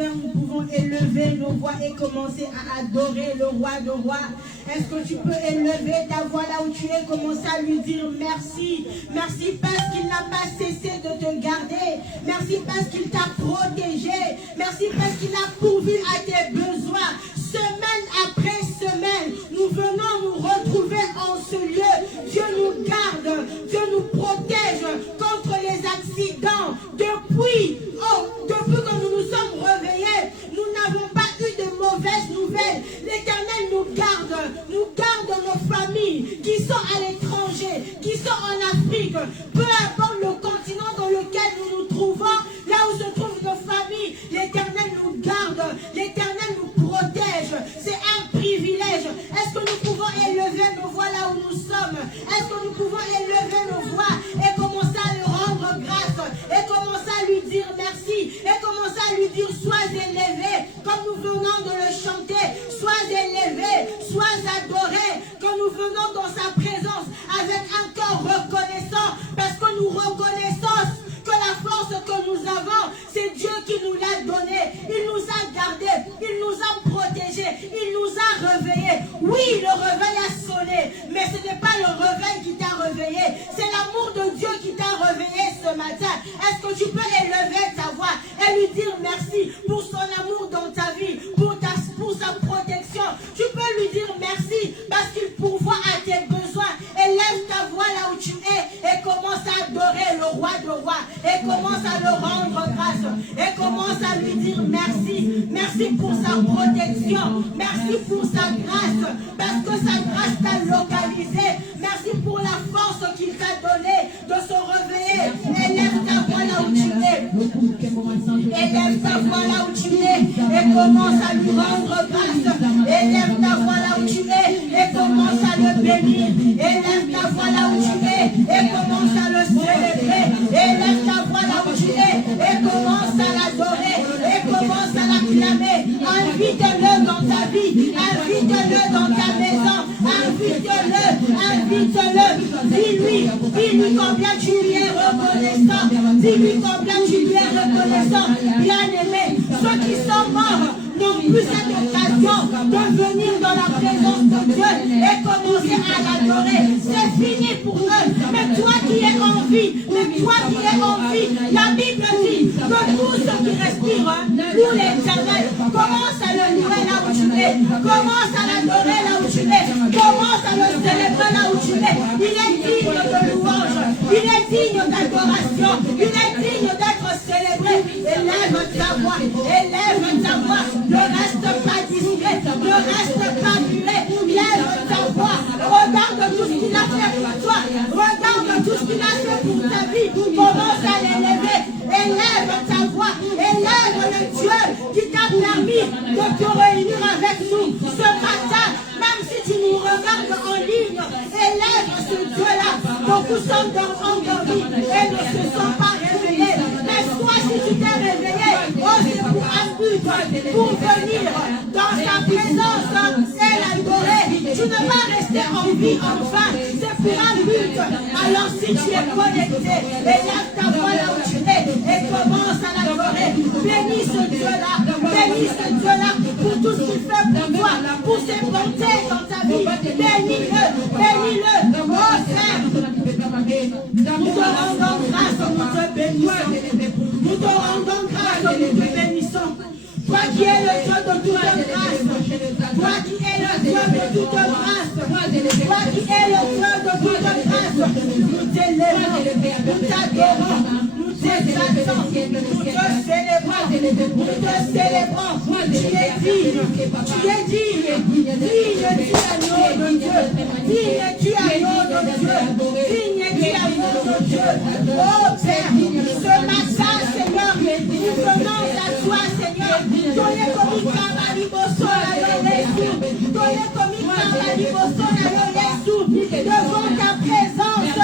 frères, nous pouvons élever nos voix et commencer à adorer le roi de rois. Est-ce que tu peux élever ta voix là où tu es, commencer à lui dire merci. Merci parce qu'il n'a pas cessé de te garder. Merci parce qu'il t'a protégé. Merci parce qu'il a pourvu à tes besoins. Semaine après semaine, nous venons nous retrouver en ce lieu. Dieu nous garde, Dieu nous protège contre les accidents. Depuis que nous nous sommes réveillés, nous n'avons pas eu de mauvaises nouvelles. L'Éternel nous garde nos familles qui sont à l'étranger, qui sont en Afrique, peu importe le continent dans lequel nous nous trouvons, là où se trouvent nos familles, l'Éternel nous garde, l'Éternel nous protège. C'est un privilège. Est-ce que nous pouvons élever nos voix là où nous sommes? Est-ce que nous pouvons élever nos voix et commencer à lui rendre grâce, et commencer à lui dire merci, et commencer à lui dire sois élevé, comme nous venons de le chanter, sois élevé, sois adoré, quand nous venons dans sa présence avec un cœur reconnaissant, parce que nous reconnaissons que la force que nous avons, c'est Dieu qui nous l'a donnée. Il nous a gardés, il nous a protégés, il nous a réveillés. Oui, le réveil a sonné, mais ce n'est pas le réveil qui t'a réveillé, c'est l'amour de Dieu qui t'a réveillé ce matin. Est-ce que tu peux élever ta voix et lui dire merci pour son amour dans ta vie, pour sa protection? Tu peux lui dire merci parce qu'il pourvoit à tes besoins. Élève ta voix là où tu es et commence à adorer le roi de rois, et commence à le rendre grâce, et commence à lui dire merci. Merci pour sa protection, merci pour sa grâce, parce que sa grâce t'a localisé. Merci pour la force qu'il t'a donnée de se réveiller. Élève ta voix là où tu es, élève ta voix là où tu es et commence à lui rendre grâce. Élève ta voix là où tu es et commence à le bénir. Élève ta voix là où tu es et commence à le célébrer. Élève ta voix là où tu es et commence à l'adorer et commence à l'acclamer. Invite-le dans ta vie, invite-le dans ta maison, invite-le. Dis-lui combien tu lui es reconnaissant. Dis-lui combien tu lui es reconnaissant. Bien-aimé, ceux qui sont morts n'ont plus cette occasion de venir dans la présence de Dieu et commencer à l'adorer. C'est fini pour eux. Mais toi qui es en vie, la Bible dit que tous ceux qui respirent louent l'Éternel. Commence à le louer là où tu es. Commence à l'adorer là où tu es. Commence à le célébrer là où tu es. Il est digne de louange. Il est digne d'adoration. Il est digne d'être célébré. Élève ta voix. Élève ta voix. Ne reste pas discret. Ne reste pas muet. Lève ta voix. Regarde tout ce qu'il a fait pour toi. Regarde tout ce qu'il a fait pour ta vie. Commence à l'élever. Élève ta voix. Élève le Dieu qui t'a permis de te réunir avec nous ce matin. Même si tu nous regardes en ligne, élève ce Dieu-là. Beaucoup sont endormis et ne se sont pas réveillés. Mais toi, si tu t'es réveillé, c'est pour un but, pour venir dans sa présence et l'adorer. Tu ne vas rester en vie enfin. C'est pour un but. Alors si tu es connecté, élève ta voix là où tu es et commence à l'adorer. Bénis ce Dieu-là. Bénis ce Dieu-là pour tout ce qu'il fait pour toi, pour ses bontés dans ta vie. Bénis-le, bénis-le. Oh frère, nous te rendons grâce, nous te bénissons. Nous te rendons grâce, nous te bénissons. Toi qui es le Dieu de toute grâce, toi qui es le Dieu de toute grâce, toi qui es le Dieu de toute grâce, nous t'élèvons, nous t'adorons, nous t'exaltons, nous te célébrons, nous te célébrons. Tu es digne, digne tu agneau de Dieu, digne tu agneau de Dieu, digne tu agneau de Dieu. Oh Père, ce matin, Seigneur, nous venons à toi, Seigneur. Donnez comme une cabaliboso à l'Olesu. Donnez comme une cabaliboso à l'Olesu. Devant ta présence,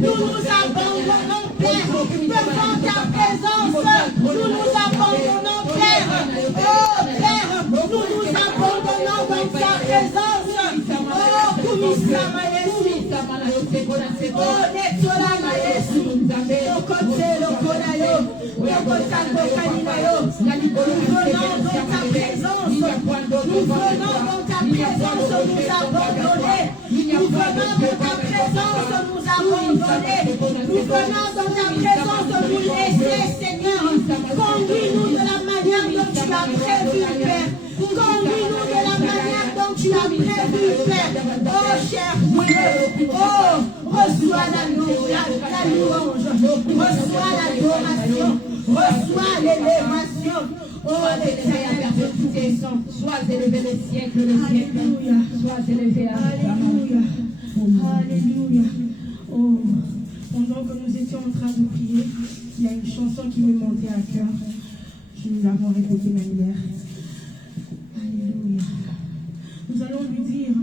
nous nous abandonnons, Père. Devant ta présence, nous nous abandonnons, Père. Oh Père, nous nous abandonnons dans ta présence. Oh, Kumisa Mayesu. Oh, Netola Mayesu. Okote Lokonayo. Okotako Kaninayo. Nous venons Nous venons dans ta présence nous abandonner. Nous venons dans ta présence nous abandonner. Nous venons dans ta présence nous laisser, Seigneur. Conduis-nous de la manière dont tu as prévu, Père. Conduis-nous de la manière dont tu as prévu, Père. Oh, cher Dieu. Oh, reçois la louange. Reçois l'adoration. Reçois l'élévation. Oh, l'Éternel de tous tes sons. Sois élevé le siècle, le siècle. Alléluia. Sois élevé. Alléluia. Alléluia. Oh, pendant que nous étions en train de prier, il y a une chanson qui me montait à cœur. Nous l'avons répétée même hier. Alléluia. Nous allons lui dire,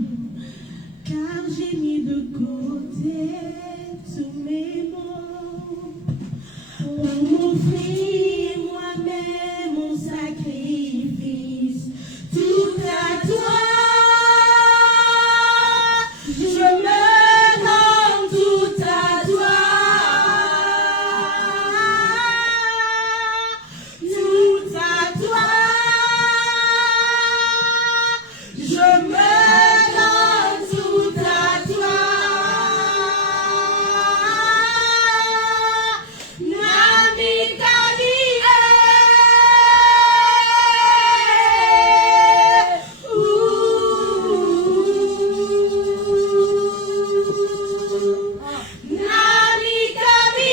car j'ai mis de côté tous mes mots pour m'offrir moi-même mon sacrifice, tout à toi. Je me donne tout à toi. Tout à toi. Je me donne tout à toi. Nami kami Nami kami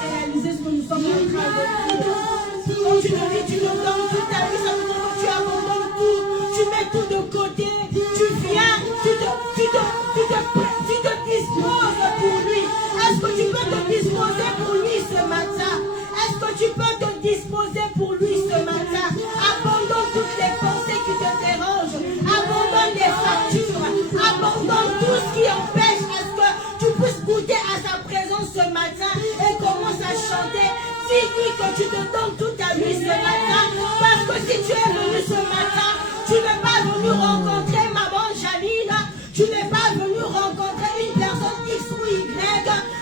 réaliser ce que nous sommes en train de faire. Quand tu te dis, tu nous donnes toute ta vie, ça veut dire que tu abandonnes tout, tu mets tout de côté, tu viens, tu te disposes pour lui. Est-ce que tu peux te disposer pour lui ce matin? Est-ce que tu peux te disposer pour lui ce matin? Abandonne toutes les pensées qui te dérangent, abandonne les factures, abandonne tout ce qui empêche à ce que tu puisses goûter à sa présence ce matin et commence à chanter. Dis-lui que tu te donnes toute ta vie ce matin, parce que si tu es venu ce matin, tu n'es pas venu rencontrer maman Janine, tu n'es pas venu rencontrer une personne X ou Y,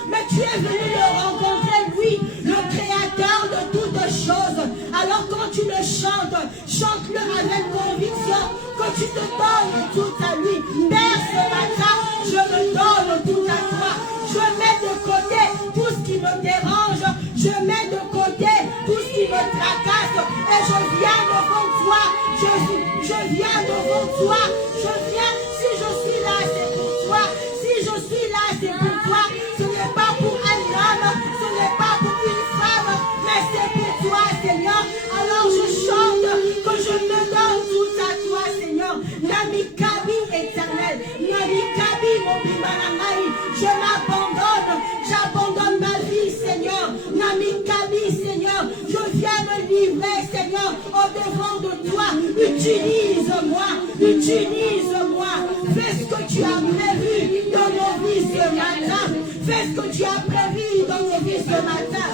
mais tu es venu le rencontrer lui, le créateur de toutes choses. Alors quand tu le chantes, chante-le avec conviction que tu te donnes tout à lui. Père, ce matin, je me donne tout à toi. Je mets de côté tout ce qui me dérange, je mets de côté tout ce qui me tracasse et je viens devant toi. Je viens devant toi. Je viens. Si je suis là, c'est pour toi. Si je suis là, c'est pour toi. Ce n'est pas pour un homme, ce n'est pas pour une femme, mais c'est pour toi, Seigneur. Alors je chante que je me donne tout à toi, Seigneur. Nami Kabi éternel, Nami Kabi mon bimanamai. Je m'abandonne, j'abandonne ma vie, Seigneur. Nami Kabi, Seigneur, je viens me livrer, Seigneur, au-devant de toi. Utilise-moi, utilise-moi. Fais ce que tu as prévu dans nos vies ce matin. Fais ce que tu as prévu dans nos vies ce matin.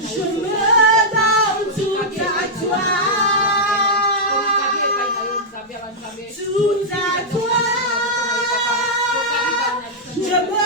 Je me donne tout à toi. Tout à toi. Je me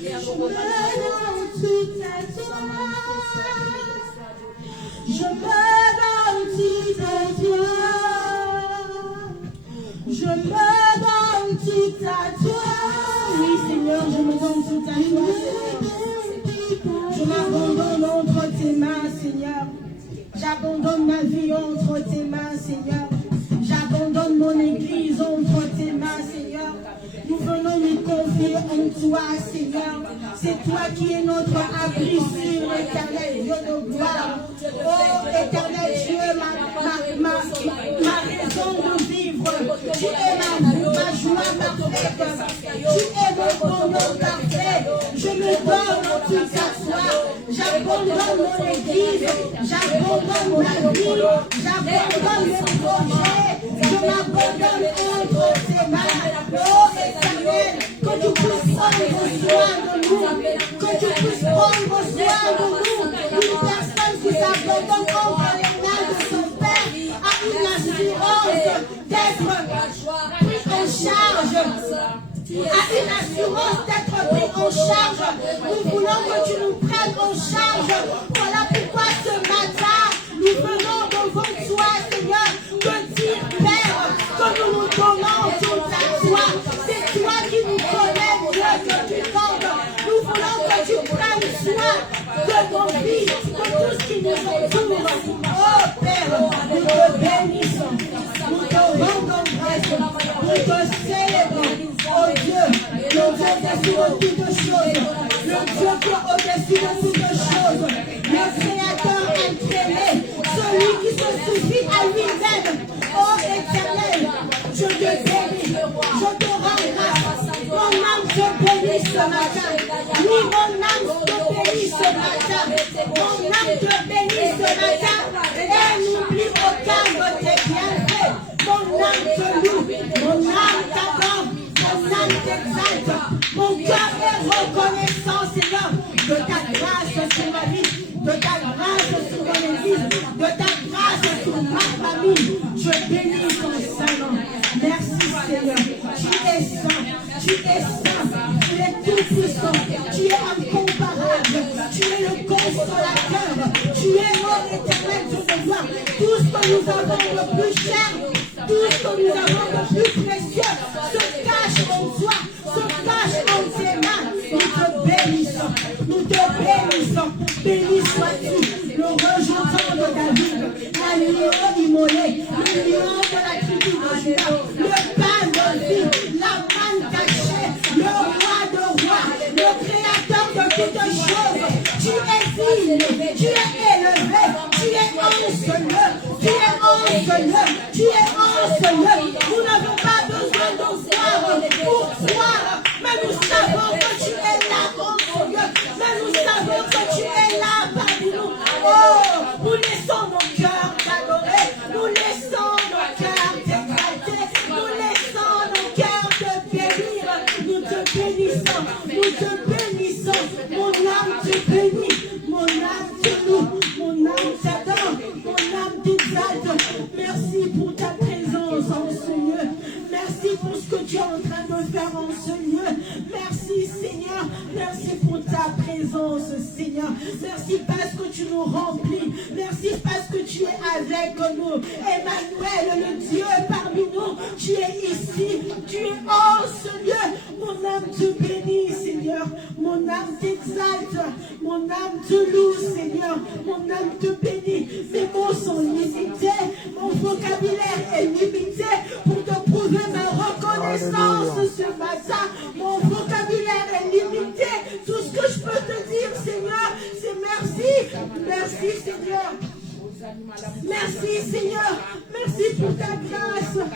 tout à toi. Je me donne tout à toi. Je me donne tout à toi. Oui, Seigneur, je me donne tout à toi. Je m'abandonne entre tes mains, Seigneur. J'abandonne ma vie entre tes mains, Seigneur. J'abandonne mon église entre tes mains, Seigneur. Nous venons nous confier en toi, Seigneur. C'est toi qui es notre abri sûr, éternel Dieu de gloire. Oh, éternel Dieu, ma raison de vivre. Tu es ma joie parfaite. Tu es mon bonheur parfait. Je me donne en tout à toi. J'abandonne mon église. J'abandonne ma vie. J'abandonne mes projets. Je m'abandonne entre tes mains. Oh, éternel, que tu puisses prendre soin de nous. Que tu puisses prendre soin de nous. Une personne qui s'abandonne entre les mains de son Père a une assurance d'être pris en charge. A une assurance d'être pris en charge. Nous voulons que tu nous prennes en charge. Voilà pourquoi ce matin, nous venons devant toi, Seigneur, te dire, Père, que nous nous donnons tout à toi. C'est toi qui nous connais, Dieu, que tu t'aimes. Nous voulons que tu prennes soin de nos vies, de tout ce qui nous entoure. Oh Père, nous te bénissons. Nous te rendons grâce. Nous te célébrons. Oh Dieu, le Dieu qui est au-dessus de toutes choses. Le Dieu qui est au-dessus de toutes choses. Le Créateur incréé. Celui qui se suffit à lui-même. Oh éternel, je te bénis. Je te rends grâce. Mon âme te bénit ce matin. Oui, mon âme te bénit ce matin. Mon âme te bénit ce matin. Et n'oublie aucun de tes bienfaits. Mon âme te loue. Mon âme t'adore. Mon âme t'exalte. Mon cœur est reconnaissant, Seigneur, de ta grâce sur ma vie, de ta grâce sur mon église, de ta grâce sur ma famille. Je bénis ton Saint-Nom. Merci, Seigneur. Tu es saint. Tu es saint. Tu es tout puissant. Tu es incomparable. Tu es le consolateur. Tu es mon éternel Dieu de gloire. Tout ce que nous avons de plus cher, tout ce que nous avons de plus précieux se cache en toi, se cache en tes mains. Nous te bénissons. Nous te bénissons. Béni sois-tu, le rejetant de David, l'agneau immolé, le lion de la tribu de Juda, le pain de vie, la manne cachée, le roi de rois, le créateur de toutes choses. Tu es digne, tu es élevé, tu es enseigné, tu es enseigné, tu es enseigné. Nous n'avons pas besoin de voir pour croire, mais nous savons que tu es là, enseigné, mais nous savons que tu es là parmi nous. Oh, nous laissons nos cœurs t'adorer, nous laissons nos cœurs t'exalter, nous laissons nos cœurs te bénir. Nous te bénissons, nous te bénissons. Mon âme te bénit, mon âme te loue, mon âme t'adore, mon âme t'exalte. Merci pour ta présence en ce lieu. Merci pour ce que tu es en train de faire en ce lieu. Merci Seigneur, merci pour ta présence Seigneur. Merci parce que tu nous remplis. Merci parce que tu es avec nous. Emmanuel, le Dieu parmi nous, tu es ici, tu es en ce lieu. Mon âme te bénit Seigneur, mon âme t'exalte, mon âme te loue Seigneur, mon âme te bénit. Mes mots sont limités, mon vocabulaire est limité pour te prouver ma reconnaissance ce matin. Mon vocabulaire est limité. Tout ce que je peux te dire Seigneur, c'est merci. Merci Seigneur. Merci Seigneur, merci pour ta grâce,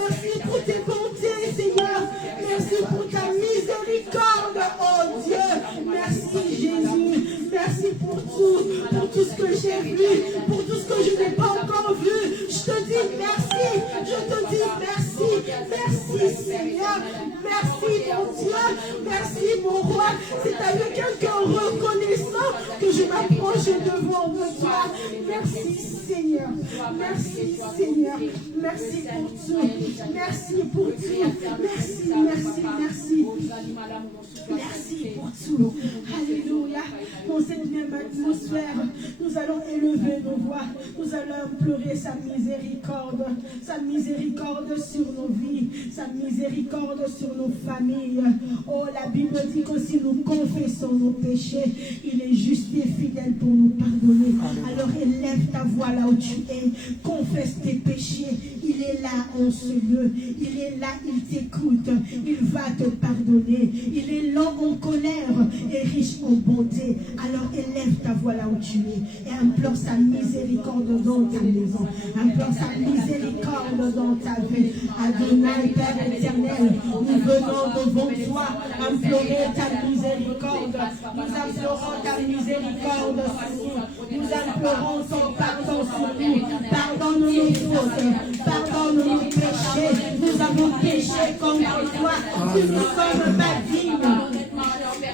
merci pour tes bontés Seigneur, merci pour ta miséricorde, oh Dieu, merci Jésus, merci pour tout ce que j'ai vu, pour tout ce que je n'ai pas encore vu. Je te dis merci, je te dis merci, merci Seigneur, merci mon Dieu, merci mon roi. C'est avec un cœur reconnaissant que je m'approche devant toi. Merci Seigneur, merci Seigneur, merci pour tout, merci pour tout, merci, merci, merci, merci pour partout. Alléluia. Dans cette même atmosphère, nous allons élever nos voix. Nous allons implorer sa miséricorde sur nos vies, sa miséricorde sur nos familles. Oh, la Bible dit que si nous confessons nos péchés, il est juste et fidèle pour nous pardonner. Alors élève ta voix là où tu es, confesse tes péchés. Il est là en ce lieu, il est là, il t'écoute, il va te pardonner. Il est lent en colère et riche en bonté. Alors élève ta voix là où tu es et implore sa miséricorde dans ta maison, implore sa miséricorde dans ta vie. Adonai, Père éternel, nous venons devant toi implorer ta miséricorde. Nous implorons ta miséricorde sur nous. Nous implorons ton pardon sur nous. Pardonne nos fautes, pardonne nos péchés. Nous avons péché contre toi. Nous ne sommes pas dignes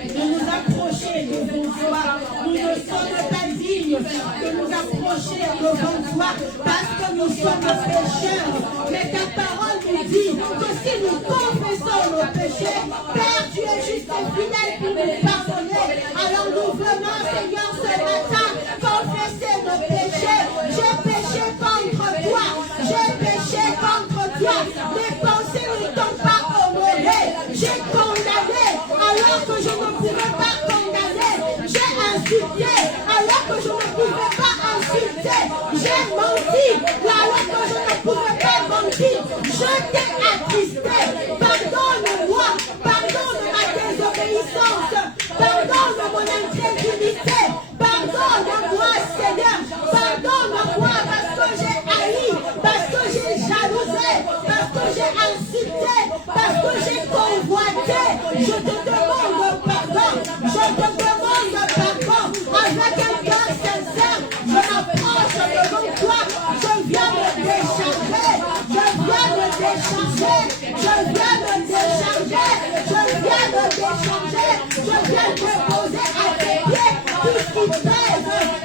de nous approcher devant toi. Nous ne sommes pas dignes de nous approcher devant toi parce que nous sommes pécheurs. Mais ta parole nous dit que si nous confessons nos péchés, Père, tu es juste et fidèle pour nous pardonner. Alors nous venons, Seigneur, ce matin, confesser nos péchés. J'ai péché contre toi. J'ai péché contre toi. Mes pensées ne t'ont pas honoré. J'ai condamné alors que je ne pouvais pas condamner. J'ai insulté alors que je ne pouvais pas insulter. J'ai menti alors que je ne pouvais pas mentir. Je t'ai attristé. Pardonne-moi. Pardonne ma désobéissance. Pardonne mon incrédulité. Pardonne-moi, Seigneur. Pardonne-moi parce que j'ai haï, parce que j'ai jalousé, parce que j'ai insulté, parce que j'ai convoité. Je te demande pardon. Je te demande pardon. Avec un cœur sincère, je m'approche devant toi. Je viens me décharger. Je viens me décharger. Je viens me décharger. Je viens me décharger. Je viens déposer à tes pieds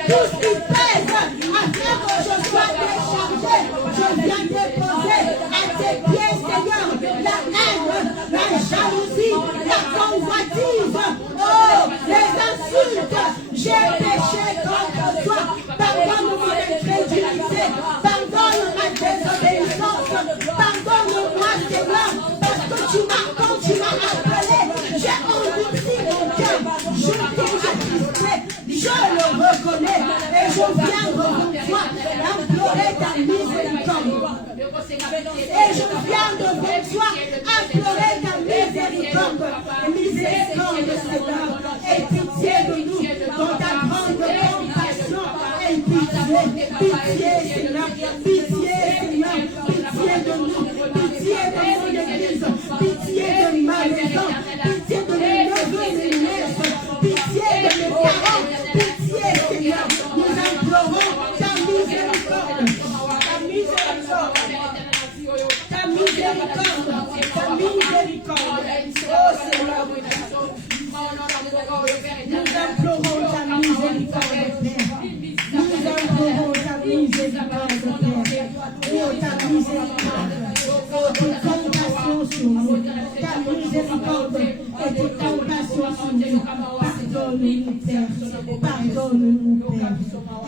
tout ce qui pèse, afin que je sois déchargé. Je viens déposer à tes pieds, Seigneur, la haine, la jalousie, la convoitise, oh, les insultes. J'ai péché contre toi. Pardonne mon incrédulité. Pardonne ma désobéissance. Pardonne-moi, Seigneur, parce que quand tu m'as appelé, j'ai endurci mon cœur. Je t'ai attristé. Je le reconnais et je viens devant toi implorer ta miséricorde. Et je viens devant toi implorer ta miséricorde. Miséricorde, Seigneur, aie pitié de nous dans ta grande compassion. Aie pitié, pitié, Seigneur, pitié, Seigneur, pitié de nous, pitié de mon église, pitié de ma maison, pitié de mes neveux et mes nièces, pitié de mes parents, pitié, Seigneur. Nous implorons ta miséricorde, ta miséricorde, ta miséricorde, ta miséricorde. Oh Seigneur, nous implorons ta miséricorde, Père. Nous implorons ta miséricorde, Père. Oh, ta miséricorde. Oh, tes compassions sur nous. Ta miséricorde et tes compassions sur nous. Pardonne-nous, Père. Pardonne-nous, Père.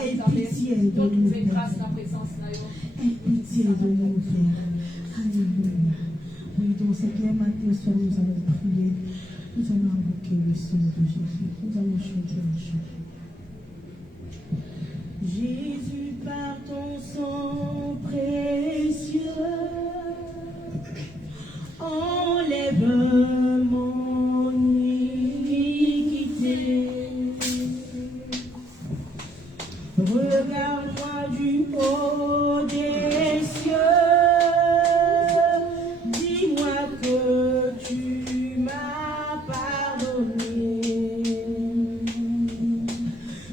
Aie pitié de nous, Père. Aie pitié de nous, Père. Alléluia. Oui, dans cette même atmosphère, nous allons prier. Nous allons invoquer le sang de Jésus. Nous allons chanter un chant. Jésus, par ton sang précieux, enlève mon iniquité. Regarde-moi du haut des cieux, dis-moi que tu m'as pardonné.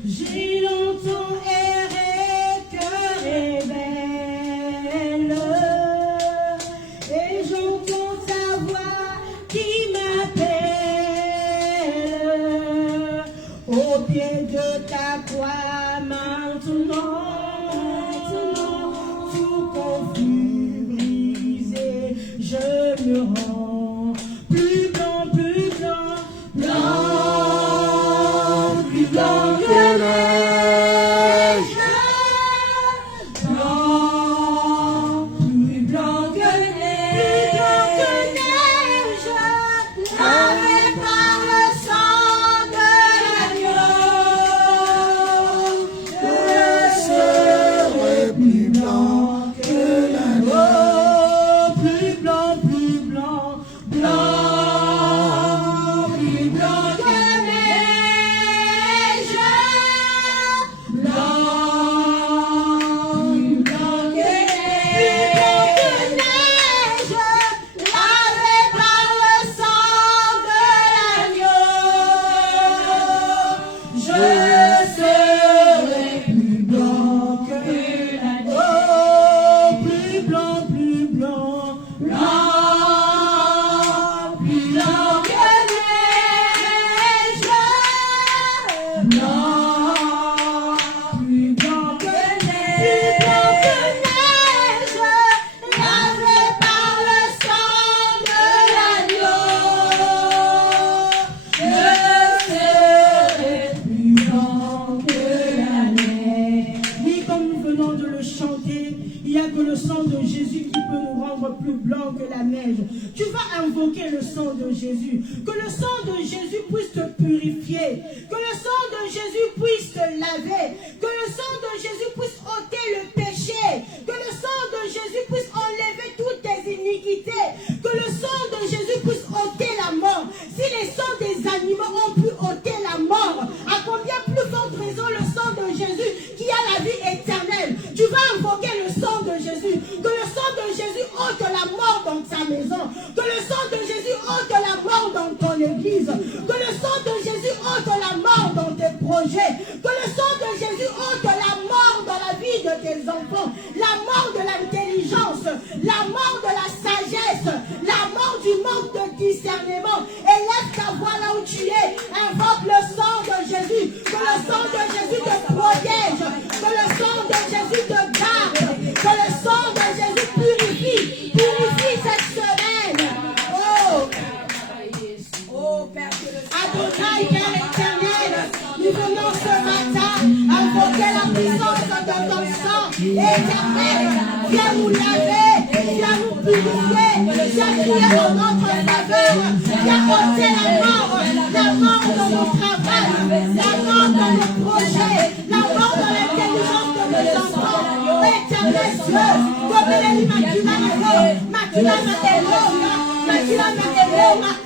J'ai longtemps erré, cœur rebelle, et j'entends ta voix qui m'appelle au pied de ta croix. Maintenant, tout confus, je me rends plus blanc, blanc sang de Jésus. Que le sang de Jésus puisse te purifier. Que le sang de Jésus puisse te laver. Que le sang de Jésus puisse ôter le péché. Que le sang de Jésus puisse enlever toutes tes iniquités. Que le sang de Jésus puisse ôter la mort. Si les sangs des animaux ont pu ôter la mort, à combien plus forte raison le sang de Jésus qui a la vie éternelle. Tu vas invoquer le sang de Jésus. Que le sang de Jésus ôte la mort dans ta maison. Que le sang de Jésus ôte la mort dans ton église. Que le sang de Jésus ôte la mort dans tes projets. Que le sang de Jésus ôte la mort dans la vie de tes enfants. La mort de l'intelligence. La mort de la sagesse. La mort du manque de discernement. Élève ta voix là où tu es. Invoque le sang de Jésus. Que le sang de Jésus te protège. Que le sang de Jésus te garde. Que le sang de Jésus purifie. Purifie cette semaine. Oh Père, Adonai, Père éternel, nous venons ce matin invoquer la puissance de ton sang éternel. Viens nous laver, viens nous purifier, viens crier en notre faveur, viens ôter la mort dans nos travail, la mort dans nos projets, la mort dans l'intelligence de nos enfants. Éternel Dieu,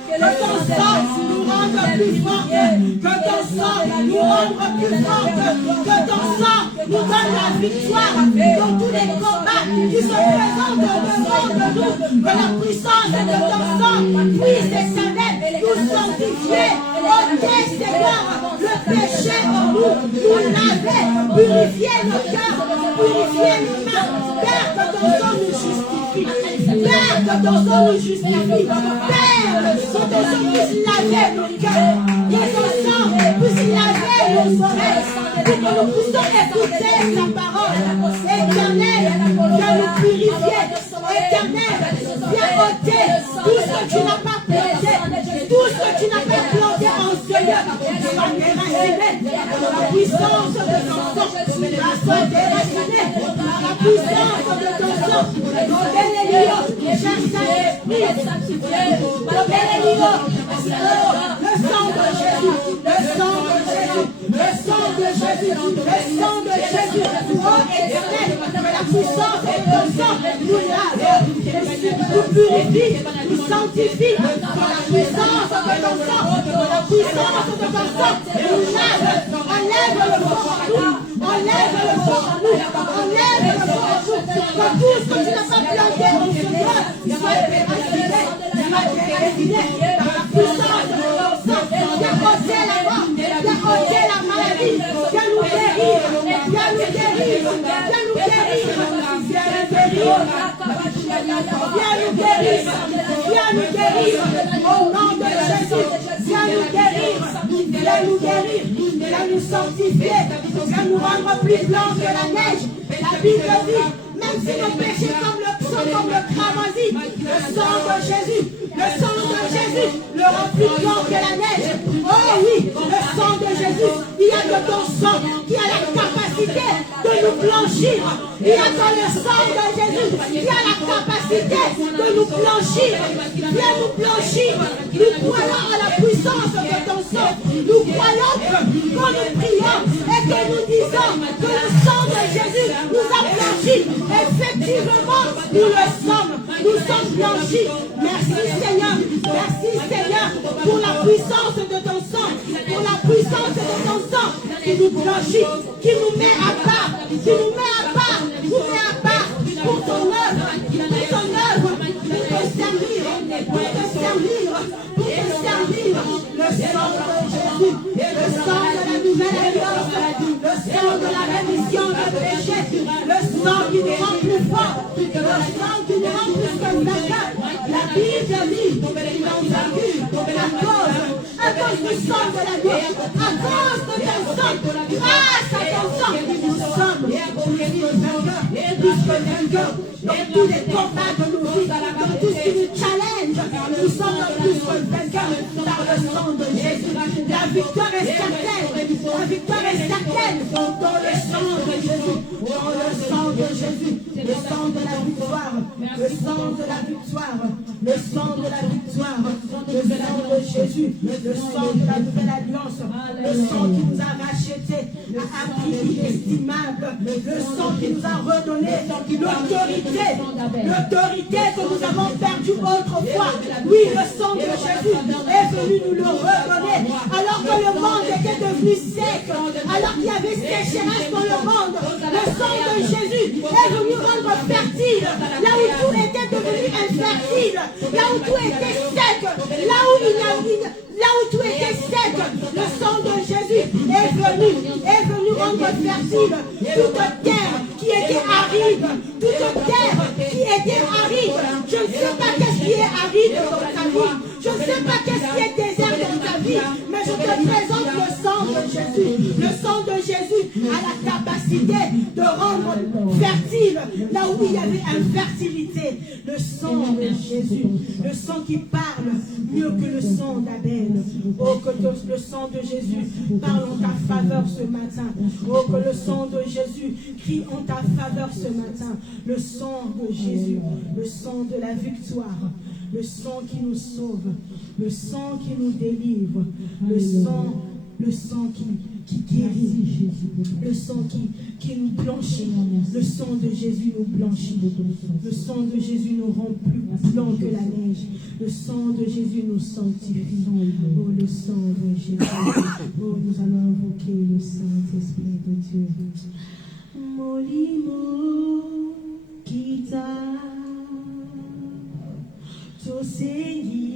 que ton sang nous rende plus fortes, que ton sang nous rende plus fortes, que ton sang nous donne la victoire dans tous les combats qui se présentent devant de nous, que la puissance de ton sang puisse éternel nous sanctifier, ôter Seigneur le péché en nous laver, purifier nos cœurs, purifier nos mains. Père, que ton sang nous justifie. Père, que ton sang nous justifie. Père, que ton sang puisse laver nos cœurs. Que ton sang puisse laver nos oreilles. Pour que nous puissions écouter sa parole. Éternel, viens nous purifier. Éternel, viens ôter tout ce que tu n'as pas planté. Tout ce que tu n'as pas planté en Seigneur. Sois déraciné par la puissance de ton sang. Sois déraciné par la puissance de ton sang. Bénélis-le, cher Saint-Esprit. Bénélis-le. Le sang de Jésus. Le sang de Jésus. Le sang de Jésus. Le sang de Jésus. Oh éternel, que la puissance de ton sang nous lave, nous purifie, nous sanctifie. Que la puissance de ton sang, la puissance de ton sang nous lave. Enlève le fort en nous. Enlève le fort en nous. Enlève le fort en nous. Que tout ce que tu n'as pas planté en ce cœur soit déraciné. Soit déraciné par la puissance de ton sang. Viens ôter la mort. Viens ôter la maladie. Viens nous guérir. Viens nous guérir. Viens nous guérir. Viens nous guérir. Viens nous guérir. Viens nous guérir. Au nom de Jésus. Viens nous guérir. Viens nous guérir. Viens nous sanctifier. Viens nous rendre plus blancs que la neige. La Bible dit, même si nos péchés sont comme le cramoisi, le sang de Jésus, le rend plus blanc que la neige. Oh oui, le sang de Jésus, il y a de ton sang qui a la capacité de nous blanchir. Il y a dans le sang de Jésus qui a la capacité de nous blanchir. Viens nous blanchir. Nous croyons à la puissance de ton sang. Nous croyons que quand nous prions et que nous disons que le sang de Jésus nous a blanchis, effectivement, nous sommes blanchis. Merci Seigneur, pour la puissance de ton sang, pour la puissance de ton sang qui nous blanchit, qui nous met à part, pour ton œuvre, pour te servir, le sang de Jésus, le sang de la nouvelle alliance, le sang de la rémission de péché, le sang qui nous rend plus forts, le sang qui nous rend plus que vainqueurs. La Bible dit, il en vaincu à cause du sang de la vie, à cause de ton sang, grâce à ton sang, nous sommes plus que vainqueurs dans tous les combats de nos vies, dans tout ce qui nous challenge. Nous sommes plus que vainqueurs par le sang de Jésus. La victoire est certaine. La victoire est certaine dans le sang de Jésus. Dans le sang de Jésus. Le sang de la victoire. Le sang de la victoire. Le sang de la victoire. Le sang de Jésus. Le sang de la nouvelle alliance. Le sang qui nous a rachetés à un prix inestimable. Le sang qui nous a redonné l'autorité. L'autorité que nous avons perdue autrefois. Oui, le sang de Jésus est venu nous le redonner. Alors que le monde était devenu sec, alors qu'il y avait sécheresse dans le monde, le sang de Jésus est venu rendre fertile. Là où tout était devenu infertile, là où tout était sec, là où tout était sec, le sang de Jésus est venu rendre fertile toute terre qui était aride, toute terre qui était aride. Je ne sais pas qu'est-ce qui est aride dans ta vie, je ne sais pas qu'est-ce qui est désert dans ta vie, mais je te présente le sang de Jésus. Le sang de Jésus a la capacité de rendre fertile là où il y avait infertilité. Le sang de Jésus, le sang qui parle mieux que le sang d'Abel. Oh, que le sang de Jésus parle en ta faveur ce matin. Oh, que le sang de Jésus crie en ta faveur ce matin. Le sang de Jésus, le sang de la victoire. Le sang qui nous sauve, le sang qui nous délivre, le sang qui guérit, le sang qui nous blanchit, le sang de Jésus nous blanchit, le sang de Jésus nous rend plus blanc que la neige, le sang de Jésus nous sanctifie. Oh, le sang de Jésus, oh, nous allons invoquer le Saint-Esprit de Dieu. Molimo kita Tosengi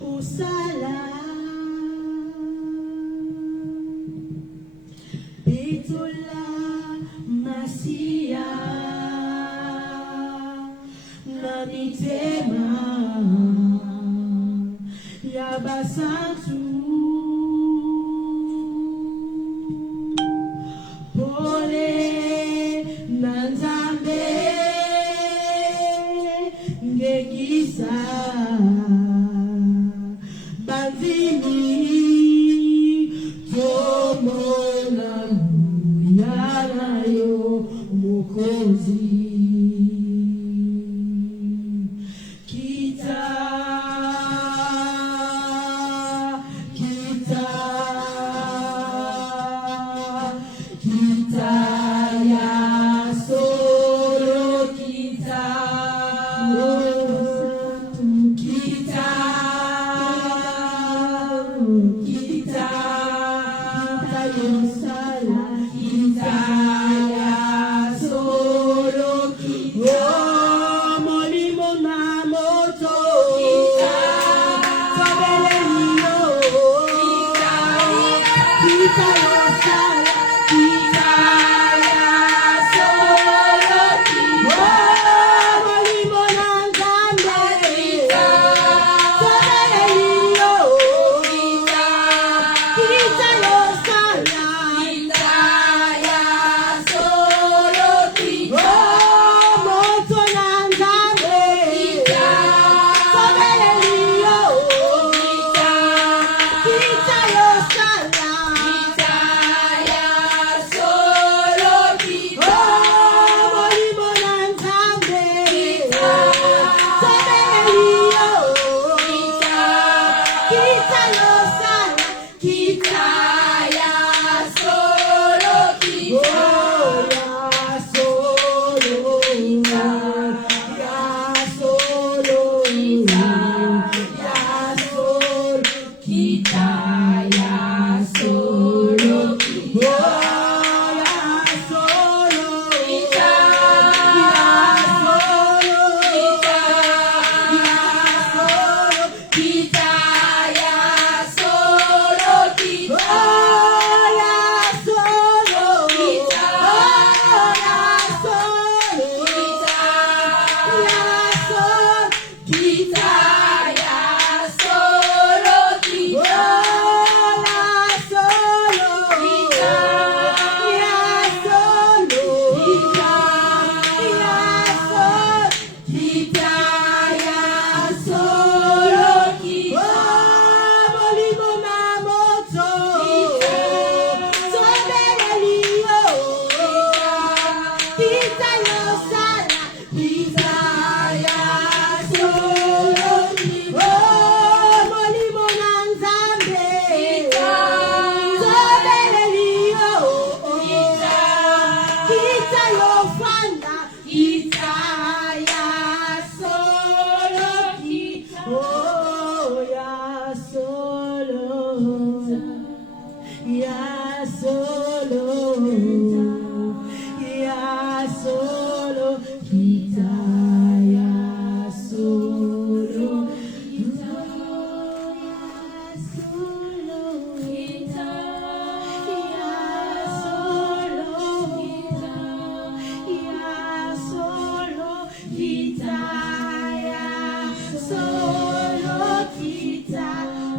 Osala Betola Masia Namitema Yabasantu Pole Nanzambe Ngegisa Banzimi Tomona Yanayo Mokozi Kita ya solo kita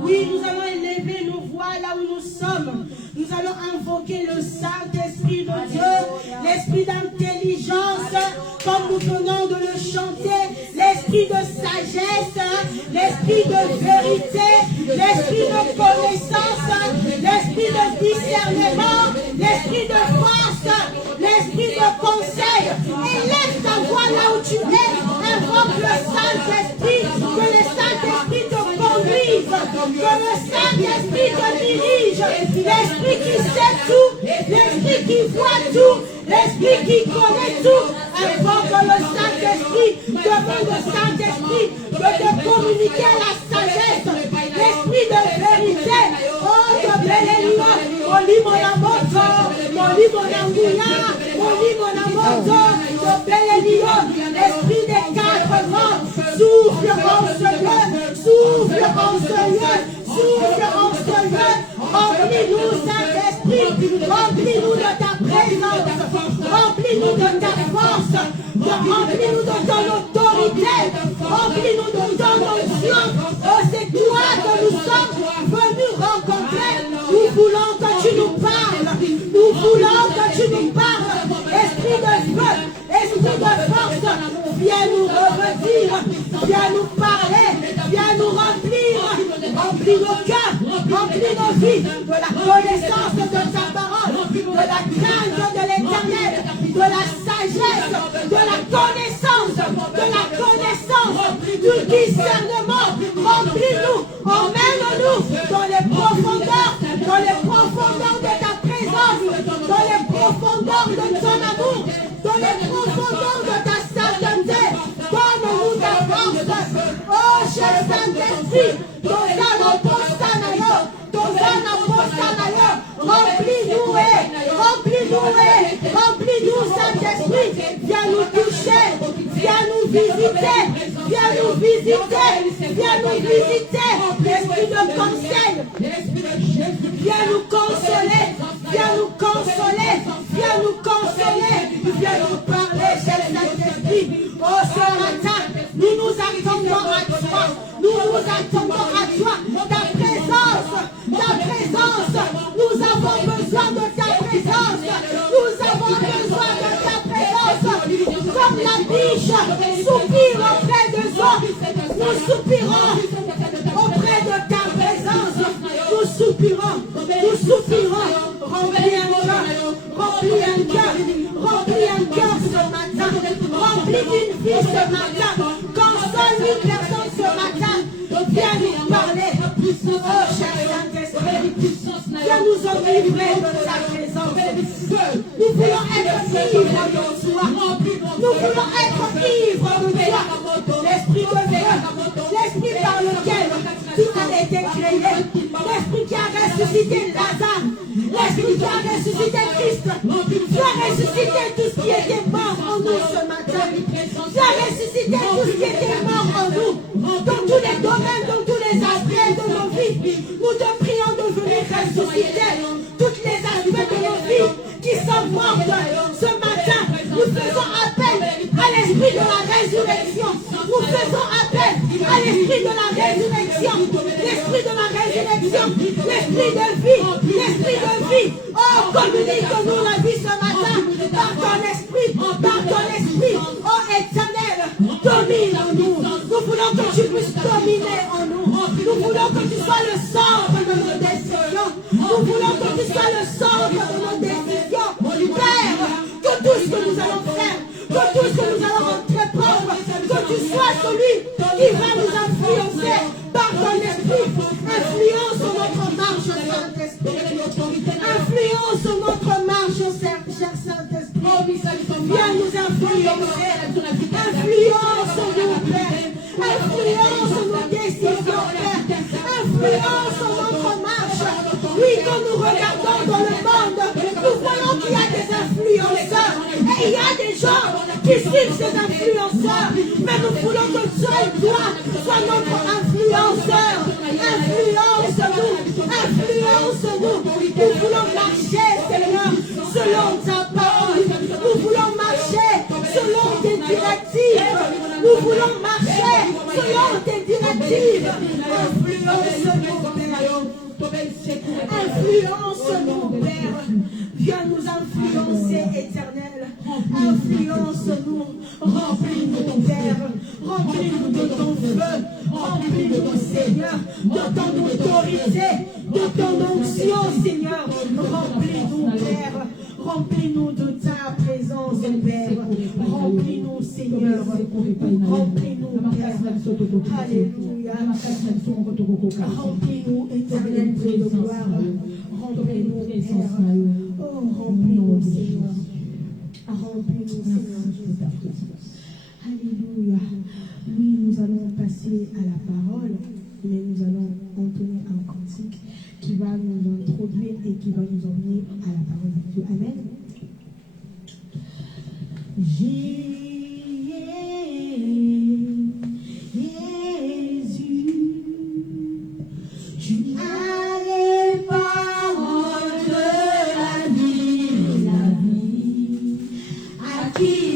Oui, nous allons élever nos voix là où nous sommes. Nous allons invoquer le Saint-Esprit de Dieu, l'Esprit d'intelligence, comme nous venons de le chanter, l'Esprit de sagesse, l'Esprit de vérité, l'Esprit de connaissance, l'Esprit de discernement, l'Esprit de force, l'Esprit de conseil. Élève ta voix là où tu es, invoque le Saint-Esprit, que le Saint-Esprit te conduise, que le Saint-Esprit te dirige, l'Esprit qui sait tout, l'Esprit qui voit tout, l'Esprit qui connaît tout. Invoque le Saint-Esprit, demande au Saint-Esprit de te communiquer la sagesse, l'Esprit de vérité. Oh, de Bélélia, mon lit, mon amoto, mon lit, mon angouya, mon lit, mon amoto, de Bélélia, l'Esprit des quatre vents, souffle en ce lieu, souffle en ce lieu, souffle en ce lieu. Remplis-nous, Saint-Esprit, remplis-nous de ta présence, remplis-nous de ta force, remplis-nous de ton autorité, remplis-nous de ton onction. Oh, c'est toi que nous sommes venus rencontrer. Nous voulons que tu nous parles, nous voulons que tu nous parles. Esprit de feu, esprit de force, viens nous revêtir, viens nous parler, viens nous remplir, remplis nos cœurs, remplis nos vies de la connaissance de ta parole, de la crainte de l'Éternel, de la sagesse, de la connaissance, du discernement. Remplis-nous, emmène-nous dans les profondeurs de ta présence, dans les profondeurs de ton amour, dans les profondeurs de ta sainteté. Donne-nous ta force. Oh, cher Saint-Esprit, remplis-nous, Saint-Esprit. Viens nous toucher, viens nous visiter, viens nous visiter, viens nous visiter. Esprit de conseil, viens nous consoler, viens nous consoler, viens nous consoler, viens nous parler, cher Saint-Esprit. Oh, ce matin, nous nous attendons à toi, nous nous attendons à toi, ta présence, nous avons besoin de ta présence, nous avons besoin de ta présence, comme la biche soupire auprès de toi, nous soupirons auprès de ta présence, nous soupirons, remplis un cœur ce matin, remplis d'une vie ce matin, console une personne ce matin, viens nous parler, oh cher Saint-Esprit, viens nous enivrer de ta présence, nous voulons être ivres de toi, nous voulons être ivres de toi, l'esprit de Dieu, l'esprit par lequel tu as été créé, l'esprit qui a ressuscité Lazare, l'esprit qui a ressuscité Christ, tu as ressuscité tout ce qui était mort en nous ce matin, tu as ressuscité tout ce qui était mort en nous, dans tous les domaines, dans tous les aspects de nos vies. Nous te prions de venir ressusciter tous les aspects de nos vies qui sont mortes. Ce matin, nous faisons appel à l'esprit de la résurrection. Nous faisons appel à l'esprit de la résurrection. L'esprit de la résurrection, l'esprit de vie, l'esprit de vie. Oh, communique-nous la vie ce matin par ton esprit, oh éternel, domine en nous. Nous voulons que tu puisses dominer en nous. Nous voulons que tu sois le centre de nos décisions. Nous voulons que tu sois le centre de nos décisions. Père, que tout ce que nous allons faire, que tout ce que nous allons entreprendre, que tu sois celui qui va nous influencer par ton esprit. Influence notre marche, Saint-Esprit. Influence notre marche, cher Saint-Esprit. Viens nous influencer. Influence-nous, Père. Influence nos décisions, Père. Influence notre marche. Oui, quand nous regardons dans le monde, nous voyons qu'il y a des influenceurs. Et il y a des gens qui suivent ces influenceurs. Mais nous voulons que seul toi sois notre influenceur. Influence-nous. Influence-nous. Nous voulons marcher, Seigneur, selon ta parole. Nous voulons marcher selon tes directives. Nous voulons marcher selon tes directives. Influence-nous. Influence-nous, Père. Viens nous influencer, Éternel. Influence-nous. Remplis-nous, Père. Remplis-nous de ton feu. Remplis-nous, Seigneur, de ton autorité, de ton onction, Seigneur. Remplis-nous, Père. Remplis-nous de ta présence, Père. Remplis-nous, Seigneur. Remplis-nous, Père. Alléluia. Remplis-nous, éternel Dieu de gloire. Remplis-nous, Père. Oh, remplis-nous, Seigneur. Remplis-nous, Seigneur. Alléluia. Oui, nous allons passer à la parole, mais nous allons entonner un cantique qui va nous introduire et qui va nous emmener à la parole de Dieu. Amen. Jésus, tu as les paroles de la vie, à qui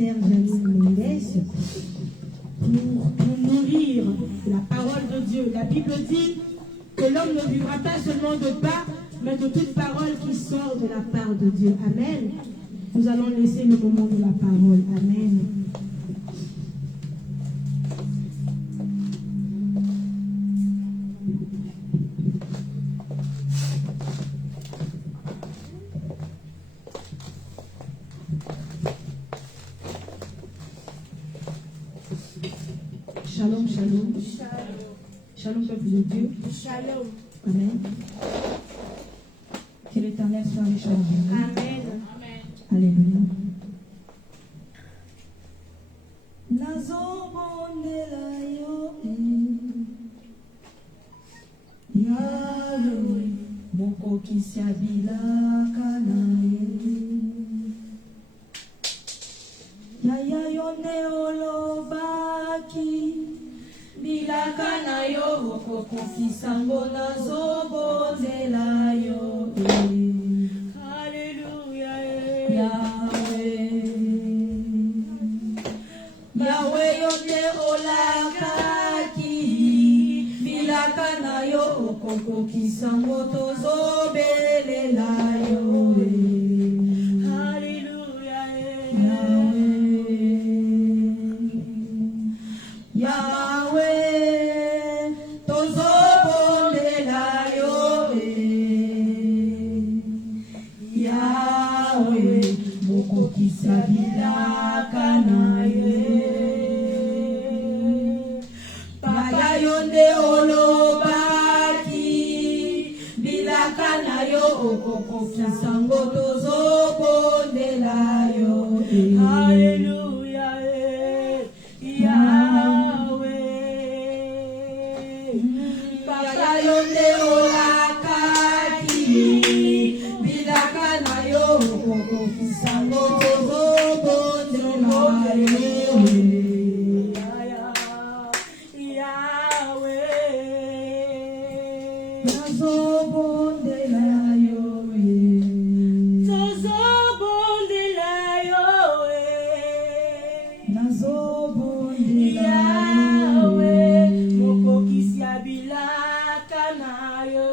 Esther Janine Mendes pour nourrir la parole de Dieu. La Bible dit que l'homme ne vivra pas seulement de pain, mais de toute parole qui sort de la part de Dieu. Amen. Nous allons laisser le moment de la parole. Amen. Shalom, shalom. Shalom, peuple de Dieu. Shalom. Amen. Que l'Éternel soit riche en vous. Amen. Alléluia. Yahweh, moko kisiabilaka na ye. Yaya yone olobaki bilaka na yo okokofisango nazobondela yo. Alléluia. Yahweh, Yahweh yone olakaki bilaka na yo okokofisango tozobelela yo. Alléluia. Yahweh, tozobondela yo. Yahweh, mokokisa bilaka na ye. Paya yo nde olobaki bilaka na yo okokokisa ngo tozobondela yo. Alléluia. Paya yo nde olakaki bilaka na yo okokokisa ngo tozobondela yo. Nazobondela yo. Tozobondela yo. Nazobondela Yahweh, mokokisi abilaka na yo.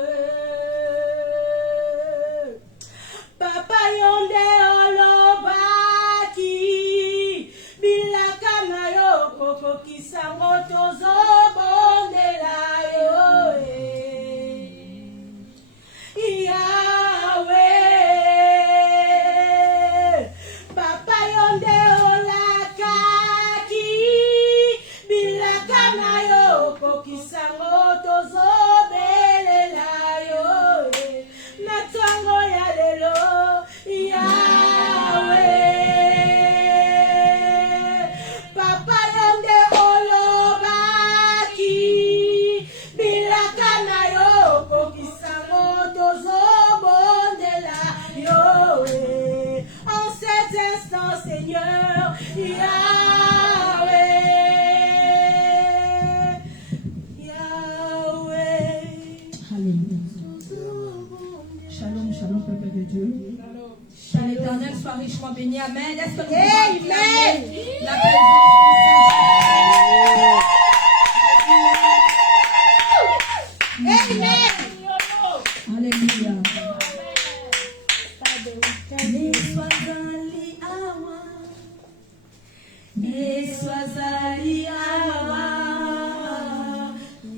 Papa yonde olobaki bilaka na yo kokokisa ngo tozobondela yo. Yahweh, Papa yonde olakaki bilaka na yo kokisa ngo tozobelela yo. Na ntango ya lelo Yahweh, Papa yonde olobaki bilaka na yo kokisa ngo tozobondela yo. En cet instant, Seigneur, Yahweh, Yahweh. Alléluia. Shalom, shalom, peuple de Dieu. Que l'Éternel soit richement béni. Amen. Est-ce que nous pouvons acclamer la présence du Seigneur? Amen. Alléluia. Yesu azali awa.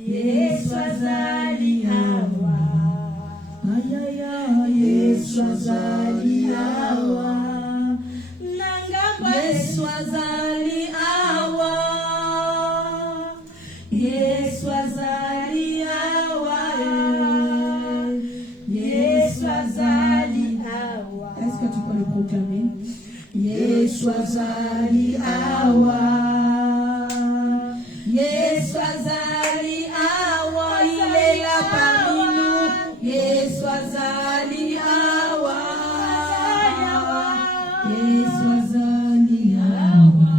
Yesu azali awa. Ayaya, Yesu azali awa. Yesu azali awa. Yesu azali awa. Yesu azali awa. Est-ce que tu peux le proclamer? Yesu azali awa. Yesu azali awa. Il est là parmi nous. Yesu azali awa. Yesu azali awa.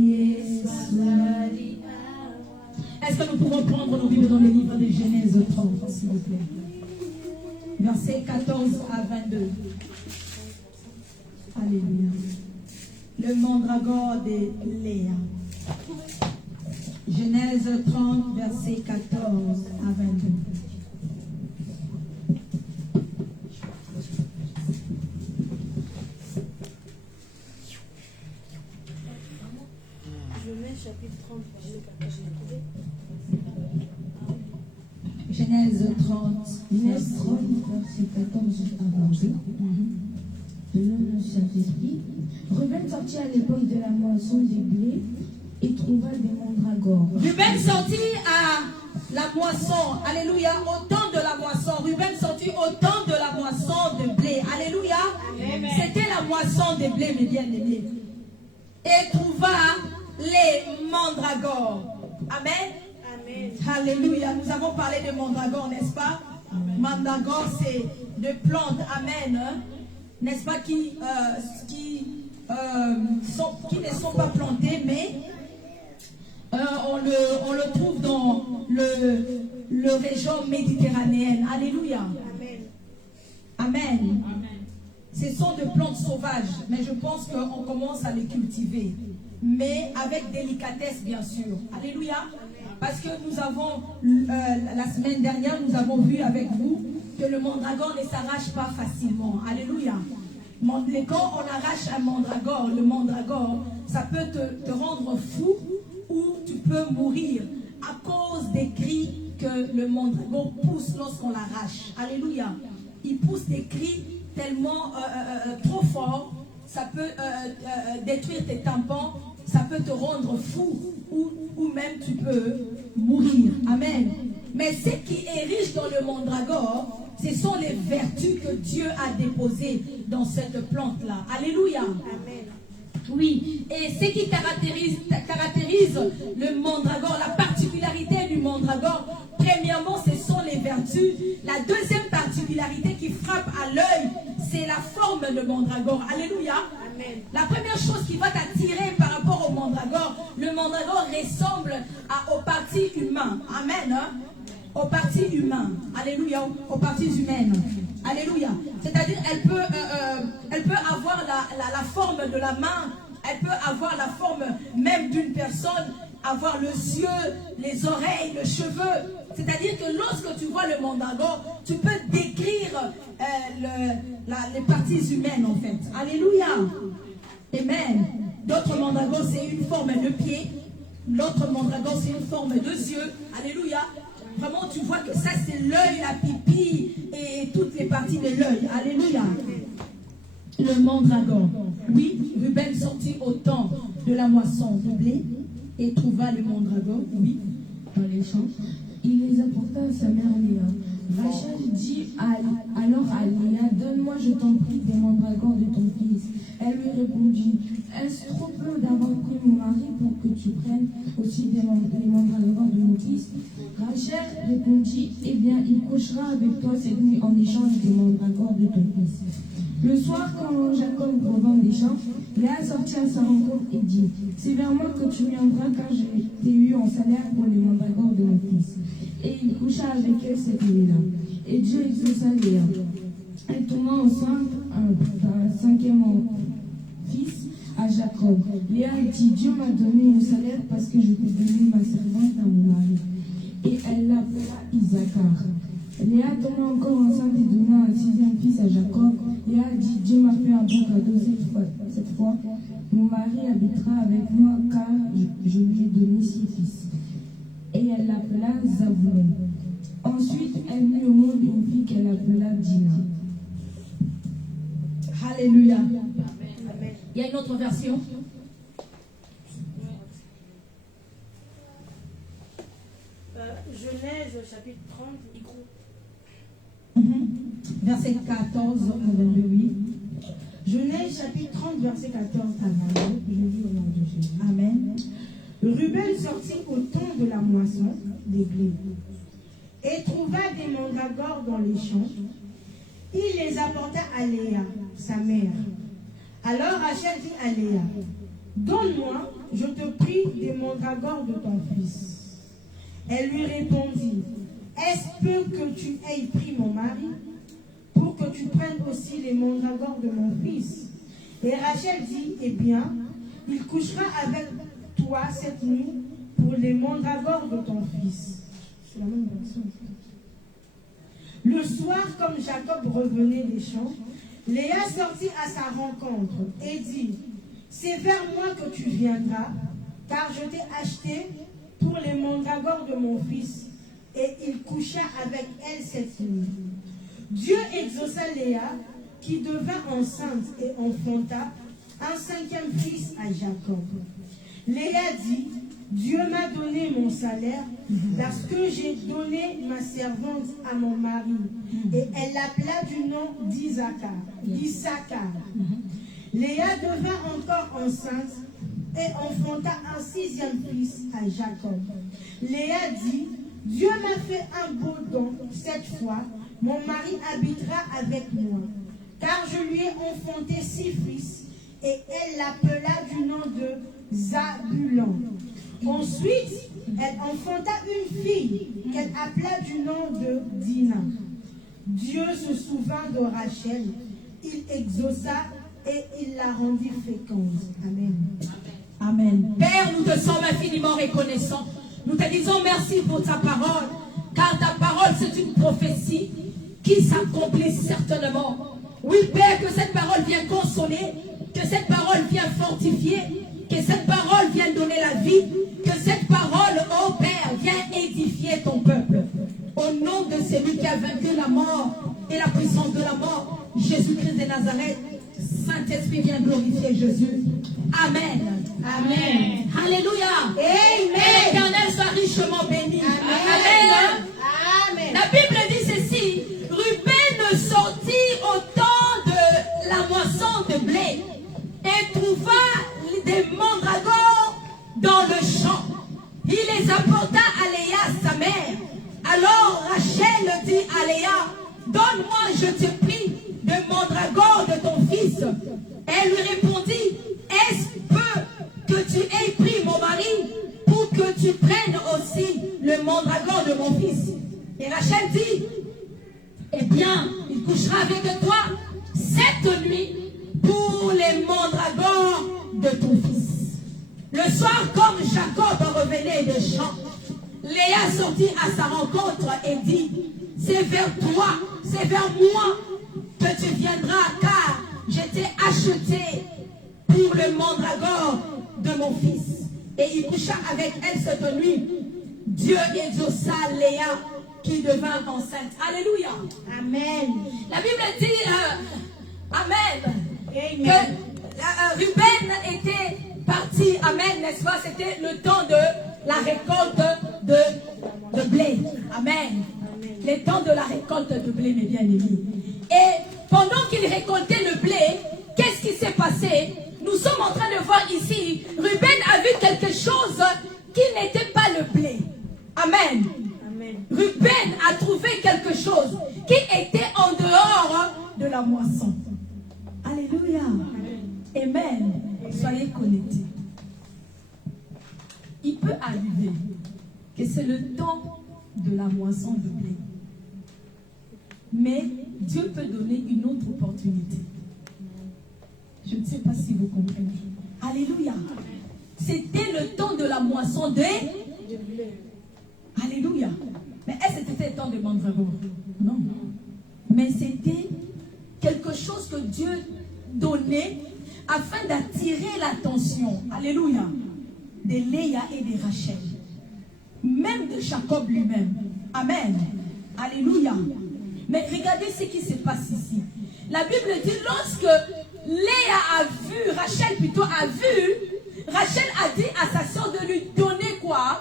Yesu azali awa. Est-ce que nous pouvons prendre nos Bibles dans le livre de Genèse 30, s'il vous plaît? Versets 14 à 22. Alléluia. le mandragore de Léa. Genèse 30, verset 14 à 22. Chapitre 30, verset 14, Genèse 30, verset 14 à 22. Selon le Saint-Esprit, Ruben sortit à l'époque de la moisson des blés et trouva des mandragores. Ruben sortit à la moisson, alléluia, au temps de la moisson. Ruben sortit au temps de la moisson de blé, alléluia. C'était la moisson des blés, mes bien-aimés. Et trouva les mandragores. Amen. Amen. Alléluia. Nous avons parlé de mandragores, n'est-ce pas? Mandragores, c'est de plantes. Amen. Hein? N'est-ce pas? Qui ne sont pas plantées, mais on le trouve dans le région méditerranéenne. Alléluia. Amen. Amen. Ce sont des plantes sauvages, mais je pense qu'on commence à les cultiver. Mais avec délicatesse, bien sûr. Alléluia. Parce que nous avons, la semaine dernière, nous avons vu avec vous que le mandragore ne s'arrache pas facilement. Alléluia. Quand on arrache un mandragore, le mandragore, ça peut te rendre fou ou tu peux mourir à cause des cris que le mandragore pousse lorsqu'on l'arrache. Alléluia. Il pousse des cris tellement trop forts, ça peut détruire tes tympans, ça peut te rendre fou ou même tu peux mourir. Amen. Mais ce qui est riche dans le mandragore, ce sont les vertus que Dieu a déposées dans cette plante-là. Alléluia. Amen. Oui, et ce qui caractérise le mandragore, la particularité du mandragore, premièrement, ce sont les vertus. La deuxième particularité qui frappe à l'œil, c'est la forme de mandragore. Alléluia. Amen. La première chose qui va t'attirer par rapport au mandragore, le mandragore ressemble aux parties humaines. Amen. Hein? Aux parties humaines. Alléluia. Aux parties humaines. Alléluia. C'est-à-dire, elle peut avoir la forme de la main, elle peut avoir la forme même d'une personne, avoir les yeux, les oreilles, les cheveux. C'est-à-dire que lorsque tu vois le mandragore, tu peux décrire les parties humaines en fait. Alléluia. Amen. D'autres mandragores, c'est une forme de pied. L'autre mandragore, c'est une forme de yeux. Alléluia. Vraiment, tu vois que ça, c'est l'œil, la pupille et toutes les parties de l'œil. Alléluia. Le mandragore. Oui, Ruben sortit au temps de la moisson de blé et trouva le mandragore. Oui. Dans les champs, il les apporta à sa mère Léa. Rachel dit alors à Léa, donne-moi, je t'en prie, des mandragores de ton fils. Elle lui répondit, est-ce trop peu d'avoir pris mon mari pour que tu prennes aussi les mandragores de mon fils? Rachel répondit, eh bien, il couchera avec toi cette nuit en échange des mandragores de ton fils. Le soir, quand Jacob revint des champs, Léa sortit à sa rencontre et dit, c'est vers moi que tu viendras car je t'ai eu en salaire pour les mandragores de mon fils. Et il coucha avec elle cette nuit-là. Et Dieu exauça Léa. Elle tomba enceinte d'un cinquième fils à Jacob. Léa dit, Dieu m'a donné mon salaire parce que je t'ai donné ma servante à mon mari. Et elle l'appela Isaacar. Léa tomba encore enceinte et donna un sixième fils à Jacob. Léa dit, Dieu m'a fait un bon cadeau cette fois. Mon mari habitera avec moi car je lui ai donné 6 fils. Et elle l'appela Zabulon. Ensuite, elle mit au monde une fille qu'elle appela Dina. Alléluia. Amen. Il y a une autre version. Genèse chapitre 30, Verset 14 à 28. Genèse chapitre 30, verset 14 à 22. Je lis au nom de Jésus. Amen. Ruben sortit au temps de la moisson des blés et trouva des mandragores dans les champs. Il les apporta à Léa, sa mère. Alors Rachel dit à Léa, donne-moi, je te prie, des mandragores de ton fils. Elle lui répondit, est-ce peu que tu aies pris mon mari pour que tu prennes aussi les mandragores de mon fils? Et Rachel dit, eh bien, il couchera avec toi cette nuit pour les mandragores de ton fils. C'est la même version. Le soir, comme Jacob revenait des champs, Léa sortit à sa rencontre et dit, c'est vers moi que tu viendras, car je t'ai acheté pour les mandragores de mon fils. Et il coucha avec elle cette nuit. Dieu exauça Léa, qui devint enceinte et enfanta un 5e fils à Jacob. Léa dit, Dieu m'a donné mon salaire parce que j'ai donné ma servante à mon mari. Et elle l'appela du nom d'Issachar. Léa devint encore enceinte et enfanta un 6e fils à Jacob. Léa dit, Dieu m'a fait un beau don cette fois, mon mari habitera avec moi. Car je lui ai enfanté 6 fils, et elle l'appela du nom de Zabulon. Ensuite, elle enfanta une fille, qu'elle appela du nom de Dina. Dieu se souvint de Rachel, il exauça et il la rendit féconde. Amen. Amen. Père, nous te sommes infiniment reconnaissants. Nous te disons merci pour ta parole, car ta parole c'est une prophétie qui s'accomplit certainement. Oui, Père, que cette parole vienne consoler, que cette parole vienne fortifier, que cette parole vienne donner la vie, que cette parole, oh Père, vienne édifier ton peuple. Au nom de celui qui a vaincu la mort et la puissance de la mort, Jésus-Christ de Nazareth, Saint-Esprit vient glorifier Jésus. Amen. Amen. Alléluia. Amen. Et l'Éternel soit richement béni. Amen. Amen. La Bible dit ceci. Ruben sortit au temps de la moisson de blé et trouva des mandragores dans le champ. Il les apporta à Léa, sa mère. Alors Rachel dit à Léa, donne-moi, je te prie, de mandragore de ton fils. Elle lui répondit, est-ce peu que tu aies pris mon mari pour que tu prennes aussi le mandragore de mon fils? Et Rachel dit, eh bien, il couchera avec toi cette nuit pour les mandragores de ton fils. Le soir, comme Jacob revenait des champs, Léa sortit à sa rencontre et dit, c'est vers toi, c'est vers moi que tu viendras, car je t'ai acheté pour le mandragore de mon fils. Et il coucha avec elle cette nuit. Dieu exauça Léa qui devint enceinte. Alléluia. Amen. La Bible dit, Amen, que Ruben était parti, Amen, n'est-ce pas? C'était le temps de la récolte de blé. Amen. Le temps de la récolte de blé, mes bien-aimés. Et pendant qu'il récoltait le blé, qu'est-ce qui s'est passé? Nous sommes en train de voir ici, Ruben a vu quelque chose qui n'était pas le blé. Amen. Amen. Ruben a trouvé quelque chose qui était en dehors de la moisson. Alléluia. Amen. Soyez connectés. Il peut arriver que c'est le temps de la moisson de blé. Mais Dieu peut donner une autre opportunité. Je ne sais pas si vous comprenez. Alléluia. C'était le temps de la moisson de blé. Alléluia. Mais est-ce que c'était le temps de mandragore? Non. Mais c'était quelque chose que Dieu donnait afin d'attirer l'attention. Alléluia. De Léa et de Rachel. Même de Jacob lui-même. Amen. Alléluia. Mais regardez ce qui se passe ici. La Bible dit, lorsque Léa a vu, Rachel plutôt a vu, Rachel a dit à sa soeur de lui donner quoi?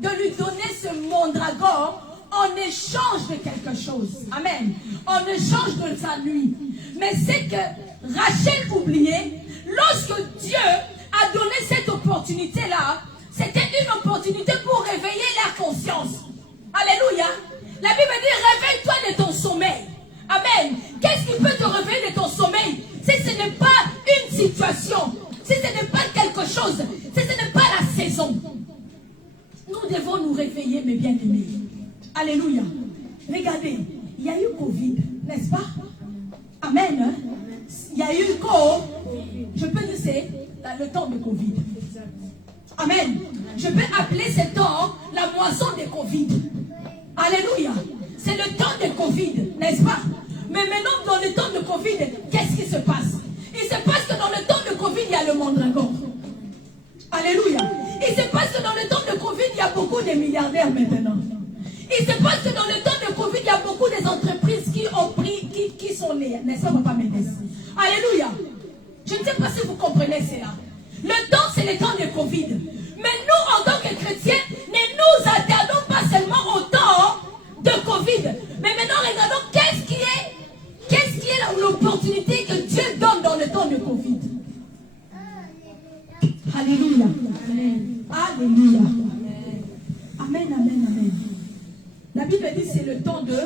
De lui donner ce mandragore en échange de quelque chose. Amen. En échange de sa nuit. Mais c'est que Rachel oubliait, lorsque Dieu a donné cette opportunité-là, c'était une opportunité pour réveiller la conscience. Alléluia. La Bible dit, réveille-toi de ton sommeil. Amen. Qu'est-ce qui peut te réveiller de ton sommeil? Si ce n'est pas une situation, si ce n'est pas quelque chose, si ce n'est pas la saison, nous devons nous réveiller, mes bien-aimés. Alléluia. Regardez, il y a eu Covid, n'est-ce pas? Amen. Il y a eu Covid. Je peux dire, c'est le temps de Covid. Amen. Je peux appeler ce temps la moisson de Covid. Alléluia. C'est le temps de Covid, n'est-ce pas? Mais maintenant, dans le temps de Covid, qu'est-ce qui se passe? Il se passe que dans le temps de Covid, il y a le mandragore. Alléluia. Il se passe que dans le temps de Covid, il y a beaucoup de milliardaires maintenant. Il se passe que dans le temps de Covid, il y a beaucoup d'entreprises qui ont pris, qui sont nées, n'est-ce pas, Papa Médès? Alléluia. Je ne sais pas si vous comprenez cela. Le temps, c'est le temps de Covid. Mais nous, en tant que chrétiens, ne nous attardons pas seulement au temps de Covid. Mais maintenant, regardons qu'est-ce qui est l'opportunité que Dieu donne dans le temps de Covid. Alléluia. Amen. Alléluia. Amen, amen, amen. La Bible dit que c'est le temps de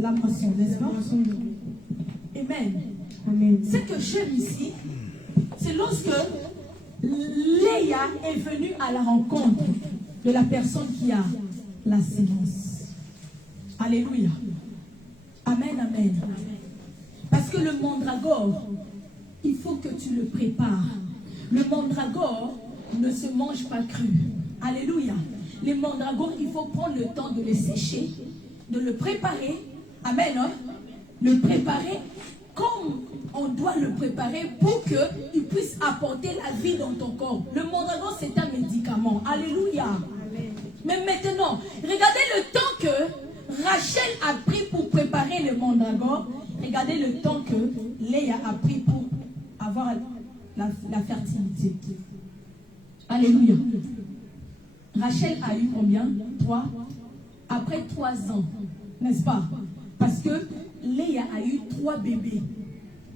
la moisson, n'est-ce pas? Amen. Amen. Ce que j'aime ici, c'est lorsque Léa est venue à la rencontre de la personne qui a la sémence. Alléluia. Amen, amen. Parce que le mandragore, il faut que tu le prépares. Le mandragore ne se mange pas cru. Alléluia. Les mandragores, il faut prendre le temps de les sécher, de le préparer. Amen. Hein? Le préparer comme on doit le préparer pour qu'il puisse apporter la vie dans ton corps. Le mandragore, c'est un médicament. Alléluia. Amen. Mais maintenant, regardez le temps que Rachel a pris pour préparer le mandragore. Regardez le temps que Léa a pris pour avoir la fertilité. Alléluia. Rachel a eu combien? 3. Après 3 ans, n'est-ce pas? Parce que Léa a eu 3 bébés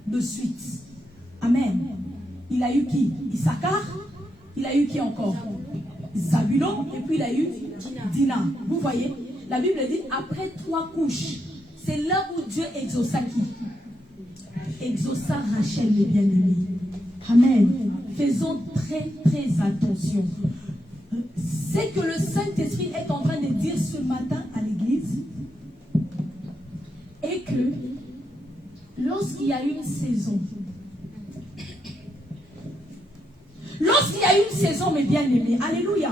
de suite. Amen. Il a eu qui? Issachar. Il a eu qui encore? Zabulon. Et puis il a eu Dina. Vous voyez? La Bible dit après 3 couches. C'est là où Dieu exauça qui? Exauça Rachel, les bien-aimés. Amen. Faisons très très attention. C'est que le Saint-Esprit est en train de dire ce matin à l'église et que lorsqu'il y a une saison, mes bien-aimés, alléluia,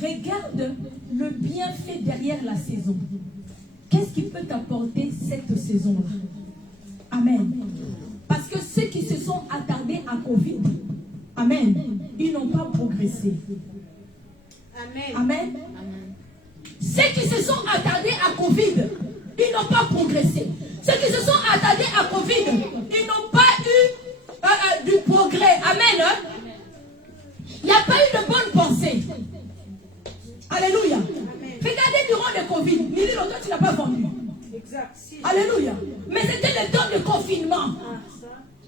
regarde le bienfait derrière la saison. Qu'est-ce qui peut t'apporter cette saison-là? Amen. Parce que ceux qui se sont attardés à Covid, amen, ils n'ont pas progressé. Amen. Amen. Ceux qui se sont attardés à Covid, ils n'ont pas progressé. Ceux qui se sont attardés à Covid, ils n'ont pas eu du progrès. Amen. Il n'y a pas eu de bonnes pensées. Alléluia. Amen. Regardez durant le Covid, Lili, toi tu n'as pas vendu. Exact. Alléluia. Mais c'était le temps de confinement.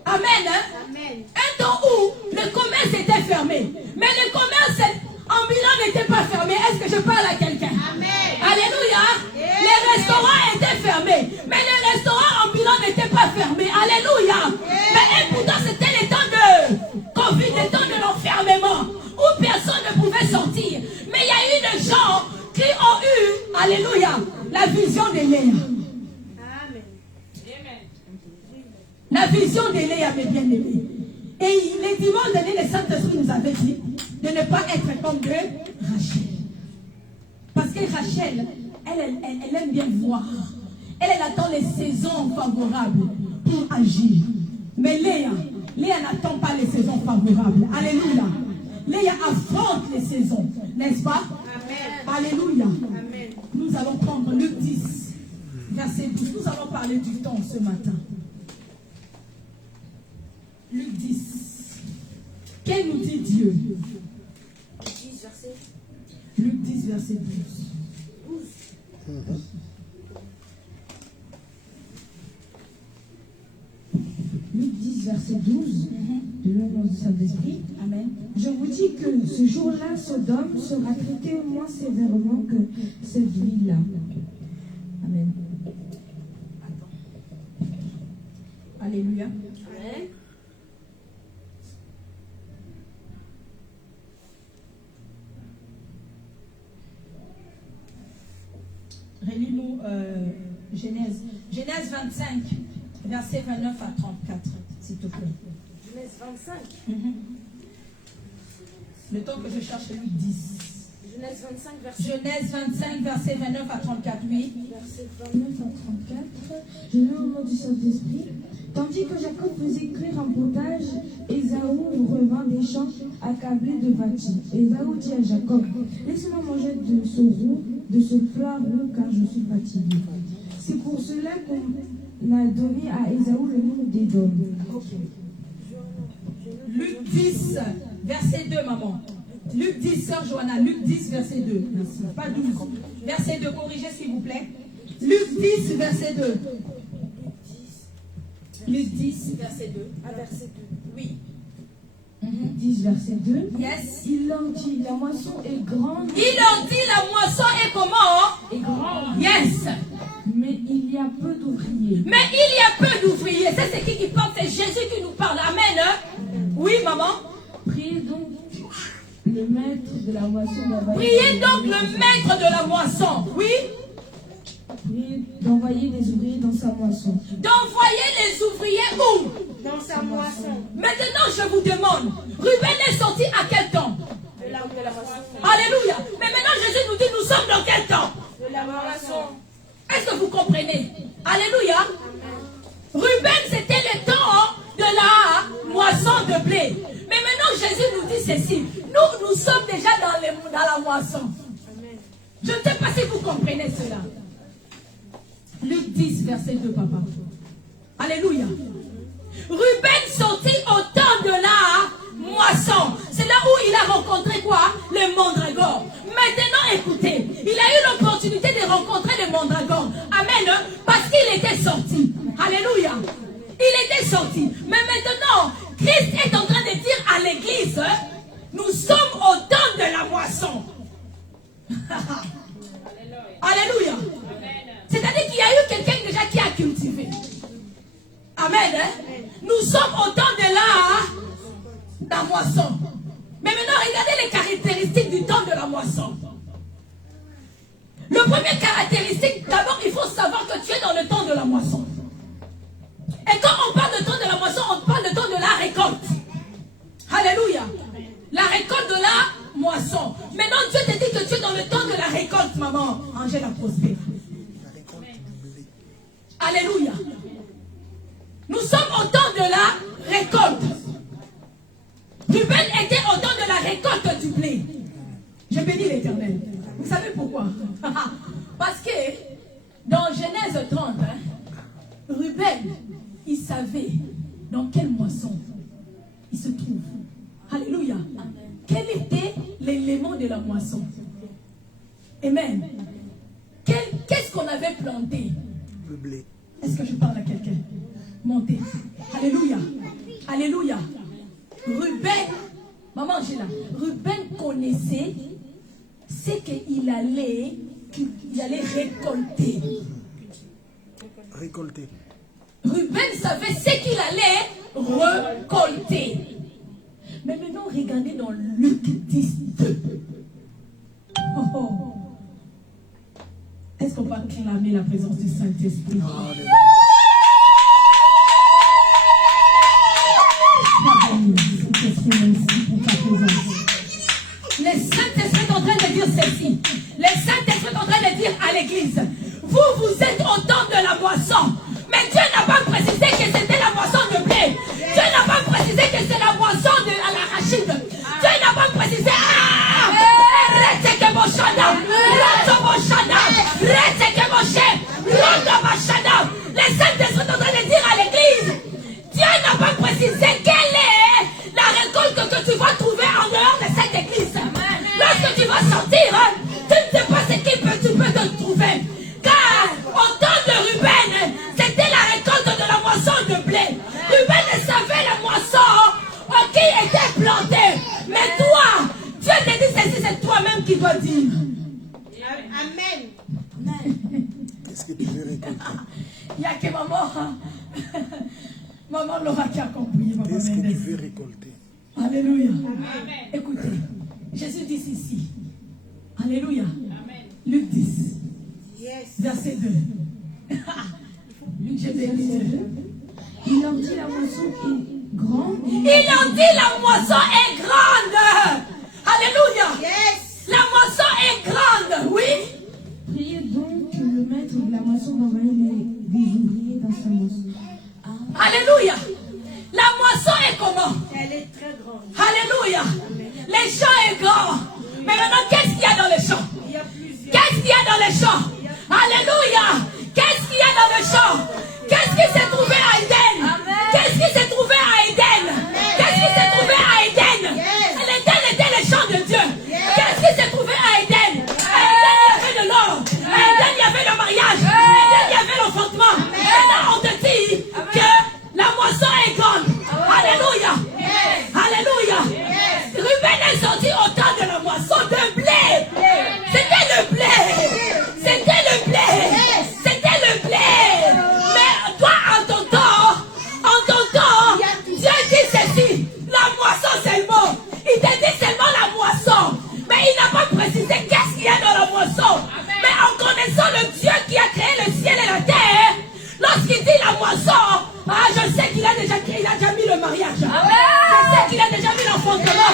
Amen. Amen. Un temps où le commerce était fermé. Mais le commerce ambulant n'était pas fermé. Est-ce que je parle à quelqu'un? Amen. Alléluia. Amen. Les restaurants étaient fermés. Mais les restaurants ambulants n'étaient pas fermés. Alléluia. Amen. Mais pourtant c'était le temps de Covid, le temps de l'enfermement. Où personne ne pouvait sortir. Mais il y a eu des gens qui ont eu, alléluia, la vision de Léa. La vision de Léa, mes bien-aimés. Et les dimanches derniers, le Saint-Esprit nous avait dit de ne pas être comme de Rachel. Parce que Rachel, elle aime bien voir. Elle attend les saisons favorables pour agir. Mais Léa n'attend pas les saisons favorables. Alléluia. Léa affronte les saisons. N'est-ce pas? Amen. Alléluia. Amen. Nous allons prendre Luc 10, verset 12. Nous allons parler du temps ce matin. Luc 10. Qu'est-ce nous dit Dieu? Luc 10, verset 12. Luc 10, verset 12, de l'œuvre du Saint-Esprit. Amen. Je vous dis que ce jour-là, Sodome sera traité moins sévèrement que cette ville-là. Amen. Alléluia. Amen. Relis-nous Genèse 25, verset 29 à 34, s'il te plaît. Genèse 25. Le temps que je cherche Luc 10. Genèse 25, Genèse 25, verset 29 à 34, oui. verset 29 à 34, je lis au nom du Saint-Esprit. Tandis que Jacob faisait cuire un potage, Ésaü revint des champs accablé de fatigue. Ésaü dit à Jacob, laisse-moi manger de ce roux, de ce plat roux, car je suis fatigué. C'est pour cela qu'on a donné à Ésaü le nom d'Édom. Luc 10, verset 2, maman. Luc 10, sœur Johanna, Luc 10, verset 2. Merci. Pas 12. Verset 2, corrigez s'il vous plaît. Luc 10, verset 2. Luc 10, verset 2. à verset 2. Oui. 10, verset 2. Yes. Il leur dit, la moisson est grande Il leur dit la moisson est comment? et grande, Yes. mais il y a peu d'ouvriers. Mais il y a peu d'ouvriers. C'est qui parle? C'est Jésus qui nous parle. Amen. Hein? Oui, maman. Priez donc le maître de la moisson d'envoyer. Priez donc le maître de la moisson. Oui. Priez d'envoyer des ouvriers dans sa moisson. D'envoyer les ouvriers où? Dans sa moisson. Maintenant, je vous demande, Ruben est sorti à quel temps? De la moisson. Alléluia. Mais maintenant, Jésus nous dit, nous sommes dans quel temps? De la moisson. Est-ce que vous comprenez? Alléluia. Ruben, c'était le temps de la moisson de blé. Mais maintenant, Jésus nous dit ceci. Nous sommes déjà dans la moisson. Je ne sais pas si vous comprenez cela. Luc 10, verset 2, papa. Alléluia. Ruben sortit au temps de la moisson. C'est là où il a rencontré quoi? Le mandragore. Maintenant, écoutez, il a eu l'opportunité de rencontrer le mandragore. Amen. Parce qu'il était sorti. Alléluia. Il était sorti. Mais maintenant, Christ est en train de dire à l'église, nous sommes au temps de la moisson. Alléluia. C'est-à-dire qu'il y a eu quelqu'un déjà qui a cultivé. Amen. Nous sommes au temps de la moisson. Mais maintenant, regardez les caractéristiques du temps de la moisson. Le premier caractéristique, d'abord, il faut savoir que tu es dans le temps de la moisson. Et quand on parle de temps de la moisson, on parle de temps de la récolte. Alléluia. La récolte de la moisson. Maintenant, Dieu te dit que tu es dans le temps de la récolte, maman. Angèle a prospéré. Alléluia. Nous sommes au temps de la récolte. Ruben était au temps de la récolte du blé. Je bénis l'Éternel. Vous savez pourquoi? Parce que dans Genèse 30, Ruben, il savait dans quelle moisson il se trouve. Alléluia. Quel était l'élément de la moisson? Amen. Qu'est-ce qu'on avait planté? Le blé. Est-ce que je parle à quelqu'un? Montez. Alléluia. Alléluia. Ruben, maman Angela, Ruben connaissait ce qu'il allait récolter. Récolter. Ruben savait ce qu'il allait récolter. Mais maintenant, regardez dans Luc 10, 2. Oh, oh. Est-ce qu'on va clamer la présence du Saint-Esprit? Le Saint-Esprit est en train de dire ceci. Le Saint-Esprit est en train de dire à l'église, vous êtes au temps de la moisson. Mais Dieu n'a pas précisé que c'était la moisson de blé. Dieu n'a pas précisé que c'est la moisson de l'arachide. Dieu n'a pas précisé. Le Saint-Esprit est en train de dire à l'église, Dieu n'a pas précisé quelle est la récolte que tu vas trouver en dehors de cette église. Lorsque tu vas sortir, tu ne sais pas ce que tu peux te trouver. Car au temps de Ruben, c'était la récolte de la moisson de blé. Ruben savait la moisson qui était plantée. Mais toi, Dieu te dit ceci, c'est toi-même qui dois dire. Amen. Qu'est-ce que tu veux récolter? Il n'y a que maman. Maman Laura qui a compris. Maman Qu'est-ce que tu Mendes. veux récolter? Alléluia. Écoutez, Jésus dit ceci. Alléluia. Luc 10, Yes. verset 2. Luc, je bénis. Il leur dit, la moisson est grande. Ils ont dit la moisson est grande. Alléluia. Yes. La moisson est grande. Oui. Priez donc que le maître de la moisson d'envoyer des ouvriers dans sa moisson. Alléluia. La moisson est comment? Elle est très grande. Alléluia. Les champs est grand. Mais maintenant, qu'est-ce qu'il y a dans les champs? Il y a plusieurs. Qu'est-ce qu'il y a dans les champs? Alléluia. Qu'est-ce qu'il y a dans les champs? Qu'est-ce qui s'est trouvé à Éden? Qu'est-ce qui s'est trouvé à Éden? Qu'est-ce qui s'est trouvé à Éden? L'Éden était les champs de Dieu. Qu'est-ce qui s'est trouvé à Éden? À Éden, il y avait de l'or. À Éden, il y avait le mariage. À Éden, il y avait l'enfantement. Maintenant, on te dit que la moisson est grande. Alléluia. Alléluia. Ruben est sorti au temps de la moisson de blé. C'était le blé. C'était le blé. C'était le blé. Mais toi, en ton temps, Dieu dit ceci. La moisson seulement. Il te dit seulement la moisson. Mais il n'a pas précisé qu'est-ce qu'il y a dans la moisson. Mais en connaissant le Dieu qui a créé le ciel et la terre, lorsqu'il dit la moisson, je sais qu'il a déjà mis le mariage. Je sais qu'il a déjà mis l'enfantement.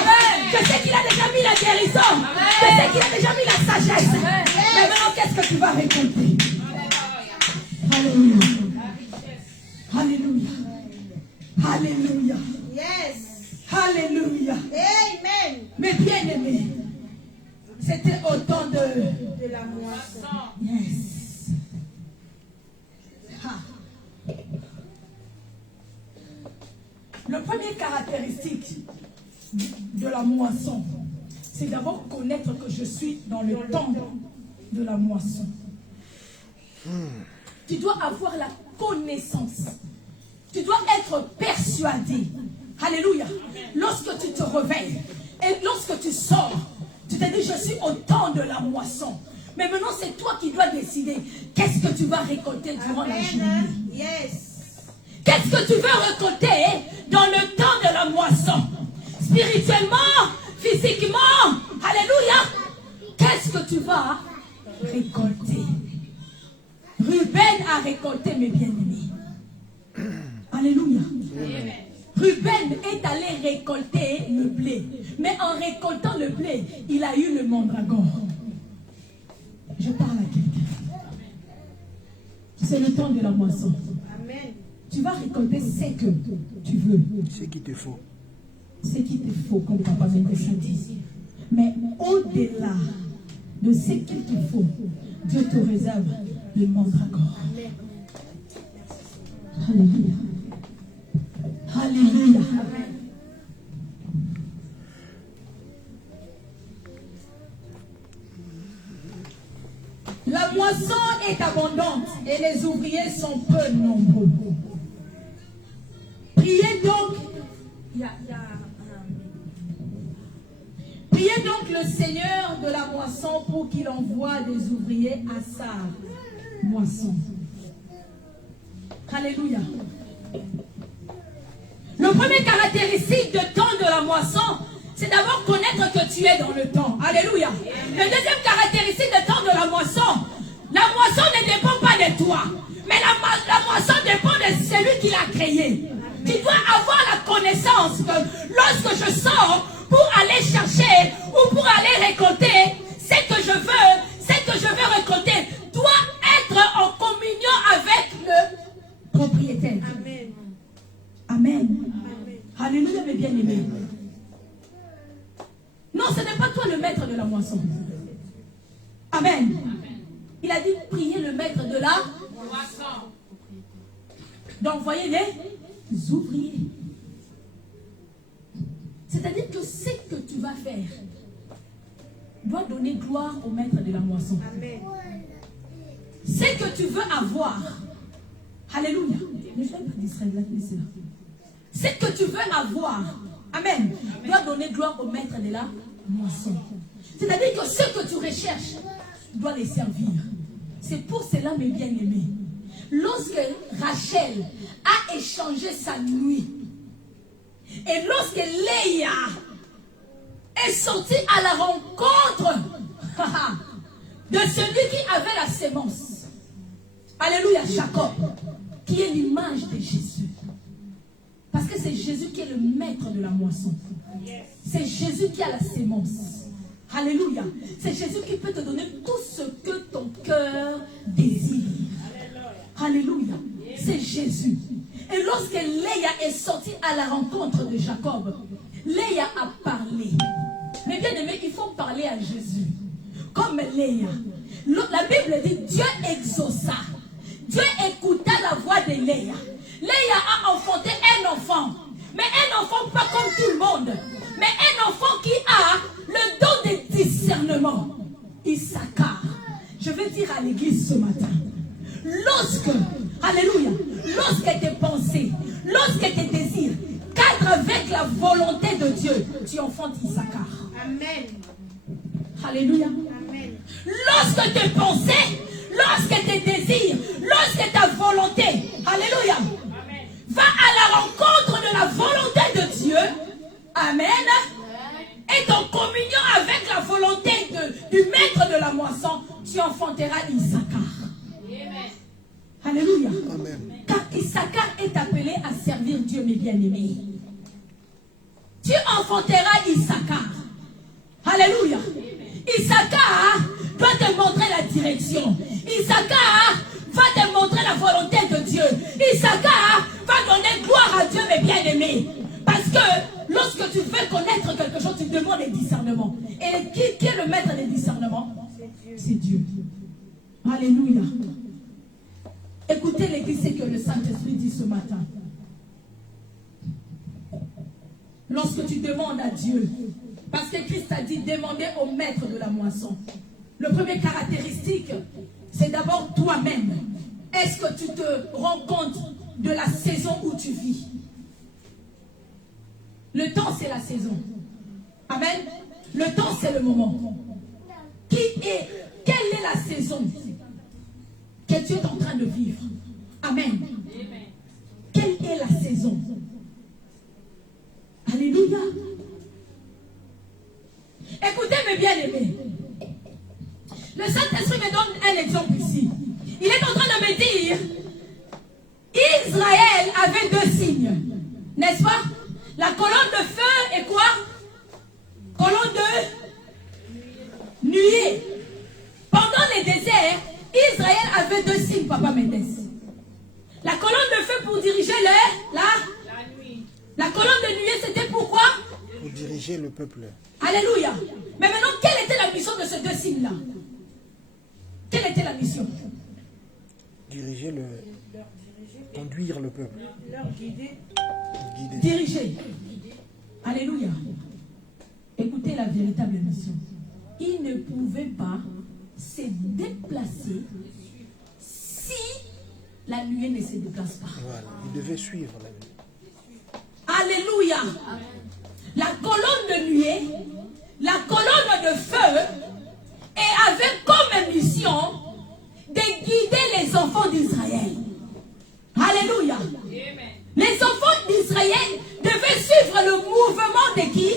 Je sais qu'il a déjà mis la guérison. Je sais qu'il a déjà mis la sagesse. Mais maintenant, qu'est-ce que tu vas récolter? Alléluia. Alléluia. Alléluia. Yes. Alléluia. Amen. Mais bien aimé, c'était au temps de la moisson. Yes. Ah. Le premier caractéristique de la moisson, c'est d'abord connaître que je suis dans le temps de la moisson. Tu dois avoir la connaissance. Tu dois être persuadé. Alléluia. Lorsque tu te réveilles et lorsque tu sors, tu te dis je suis au temps de la moisson. Mais maintenant c'est toi qui dois décider qu'est-ce que tu vas récolter durant la journée. Yes. Qu'est-ce que tu veux récolter dans le temps de la moisson? Spirituellement, physiquement, alléluia. Qu'est-ce que tu vas récolter? Ruben a récolté, mes bien-aimés. Alléluia. Ruben est allé récolter le blé. Mais en récoltant le blé, il a eu le mandragore. Je parle à quelqu'un. C'est le temps de la moisson. Amen. Tu vas récolter ce que tu veux. Ce qu'il te faut. Ce qu'il te faut, comme papa me dit. Mais au-delà de ce qu'il te faut, Dieu te réserve le mandragore. Alléluia. Alléluia. La moisson est abondante et les ouvriers sont peu nombreux. Priez donc. Priez donc le Seigneur de la moisson pour qu'il envoie des ouvriers à sa moisson. Alléluia. Le premier caractéristique de temps de la moisson, c'est d'abord connaître que tu es dans le temps. Alléluia. Le deuxième caractéristique de temps de la moisson ne dépend pas de toi, mais la moisson dépend de celui qui l'a créé. Tu dois avoir la connaissance que lorsque je sors pour aller chercher ou pour aller récolter, ce que je veux récolter, doit être en communion avec le propriétaire. Amen. Amen. Alléluia, mes bien-aimés. Non, ce n'est pas toi le maître de la moisson. Amen. Il a dit prier le maître de la moisson. D'envoyer les ouvriers. C'est-à-dire que ce que tu vas faire doit donner gloire au maître de la moisson. Amen. Ce que tu veux avoir. Alléluia. Ne sois pas distrait, laisse là. Ce que tu veux avoir. Amen. Doit donner gloire au maître de la moisson. C'est-à-dire que ce que tu recherches doit les servir. C'est pour cela, mes bien-aimés, lorsque Rachel a échangé sa nuit, et lorsque Léa est sortie à la rencontre de celui qui avait la sémence, alléluia, Jacob, qui est l'image de Jésus. Parce que c'est Jésus qui est le maître de la moisson. C'est Jésus qui a la sémence. Alléluia. C'est Jésus qui peut te donner tout ce que ton cœur désire. Alléluia. C'est Jésus. Et lorsque Léa est sortie à la rencontre de Jacob, Léa a parlé. Mais bien aimé, il faut parler à Jésus. Comme Léa. La Bible dit Dieu exauça. Dieu écouta la voix de Léa. Léa a enfanté un enfant. Mais un enfant pas comme tout le monde. Mais un enfant qui a le don de discernement. Issachar. Je veux dire à l'église ce matin. Alléluia, lorsque tes pensées, lorsque tes désirs cadrent avec la volonté de Dieu, tu enfantes Issachar. Amen. Alléluia. Amen. Lorsque tes pensées, lorsque tes désirs, lorsque ta volonté, alléluia, va à la rencontre de la volonté de Dieu, amen, et en communion avec la volonté du maître de la moisson, tu enfanteras Issachar. Alléluia. Amen. Car Issachar est appelé à servir Dieu, mes bien-aimés. Tu enfanteras Issachar. Alléluia. Issachar doit te montrer la direction. Issachar va te montrer la volonté de Dieu. Issachar va donner gloire à Dieu, mes bien-aimés. Parce que lorsque tu veux connaître quelque chose, tu demandes le discernement. Et qui est le maître des discernements? C'est Dieu. Alléluia. Écoutez l'église, ce que le Saint-Esprit dit ce matin. Lorsque tu demandes à Dieu, parce que Christ a dit, demandez au maître de la moisson. Le premier caractéristique, c'est d'abord toi-même. Est-ce que tu te rends compte de la saison où tu vis? Le temps, c'est la saison. Amen. Le temps, c'est le moment. Quelle est la saison que tu es en train de vivre? Amen. Quelle est la saison? Alléluia. Écoutez mes bien-aimés. Le Saint-Esprit me donne un exemple ici. Il est en train de me dire, Israël avait deux signes. N'est-ce pas? La colonne de feu et quoi? Colonne de nuée. Pendant les déserts, Israël avait deux signes, Papa Mendes. La colonne de feu pour diriger la nuit. La colonne de nuée, c'était pourquoi? Pour diriger le peuple. Alléluia. Mais maintenant, quelle était la mission de ces deux signes-là? Quelle était la mission? Diriger conduire le peuple. Leur guider. Diriger. Alléluia. Écoutez la véritable mission. Ils ne pouvaient pas se déplacer si la nuée ne se déplace pas. Voilà, il devait suivre la nuée. Alléluia. La colonne de nuée, la colonne de feu, et avait comme mission de guider les enfants d'Israël. Alléluia. Les enfants d'Israël devaient suivre le mouvement de qui?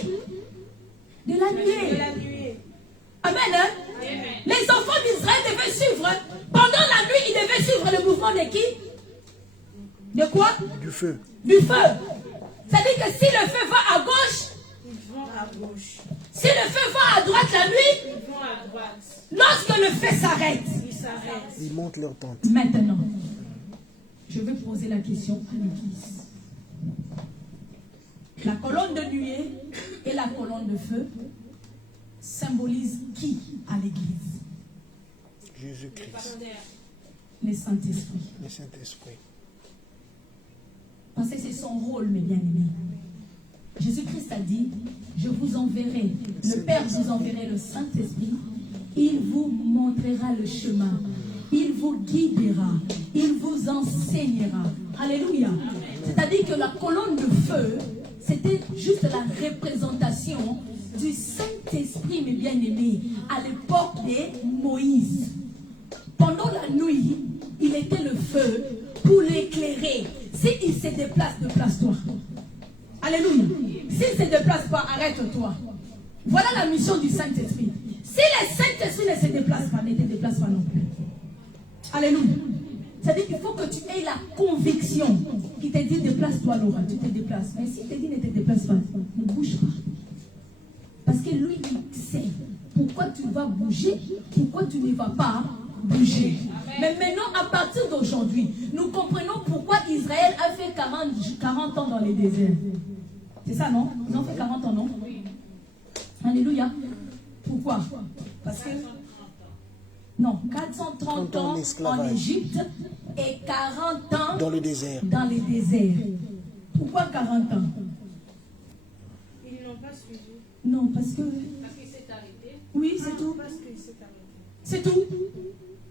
De la nuée. Amen. Hein? Les enfants d'Israël devaient suivre. Pendant la nuit, ils devaient suivre le mouvement de qui? De quoi? Du feu. Du feu. C'est-à-dire que si le feu va à gauche, Ils vont à gauche. si le feu va à droite la nuit, Ils vont à droite. lorsque le feu s'arrête. Ils s'arrêtent. Ils montent leur tente. Maintenant, je vais poser la question à l'église. La colonne de nuée et la colonne de feu symbolisent qui à l'église? Jésus-Christ. Le Saint-Esprit. Le Saint-Esprit. Parce que c'est son rôle, mes bien-aimés. Jésus-Christ a dit, je vous enverrai, le Père vous enverrai le Saint-Esprit, il vous montrera le chemin, il vous guidera, il vous enseignera. Alléluia. C'est-à-dire que la colonne de feu, c'était juste la représentation du Saint-Esprit, mes bien-aimés, à l'époque de Moïse. Pendant la nuit, il était le feu pour l'éclairer. S'il se déplace, déplace-toi. Alléluia. S'il ne se déplace pas, arrête-toi. Voilà la mission du Saint-Esprit. Si le Saint-Esprit ne se déplace pas, ne te déplace pas non plus. Alléluia. C'est-à-dire qu'il faut que tu aies la conviction qui te dit déplace-toi, Laura, tu te déplaces. Mais s'il te dit ne te déplace pas, ne bouge pas. Parce que lui, il sait pourquoi tu vas bouger, pourquoi tu ne vas pas bouger. Mais maintenant, à partir d'aujourd'hui, nous comprenons pourquoi Israël a fait 40 ans dans les déserts. C'est ça, non? Ils ont fait 40 ans, non? Alléluia. Pourquoi? Parce que... Non, 430 ans en Égypte et 40 ans dans le désert. Dans les déserts. Pourquoi 40 ans? Ils n'ont pas suivi. Non, parce que... Parce qu'il s'est arrêté. Oui, c'est tout. Parce qu'il s'est arrêté. C'est tout.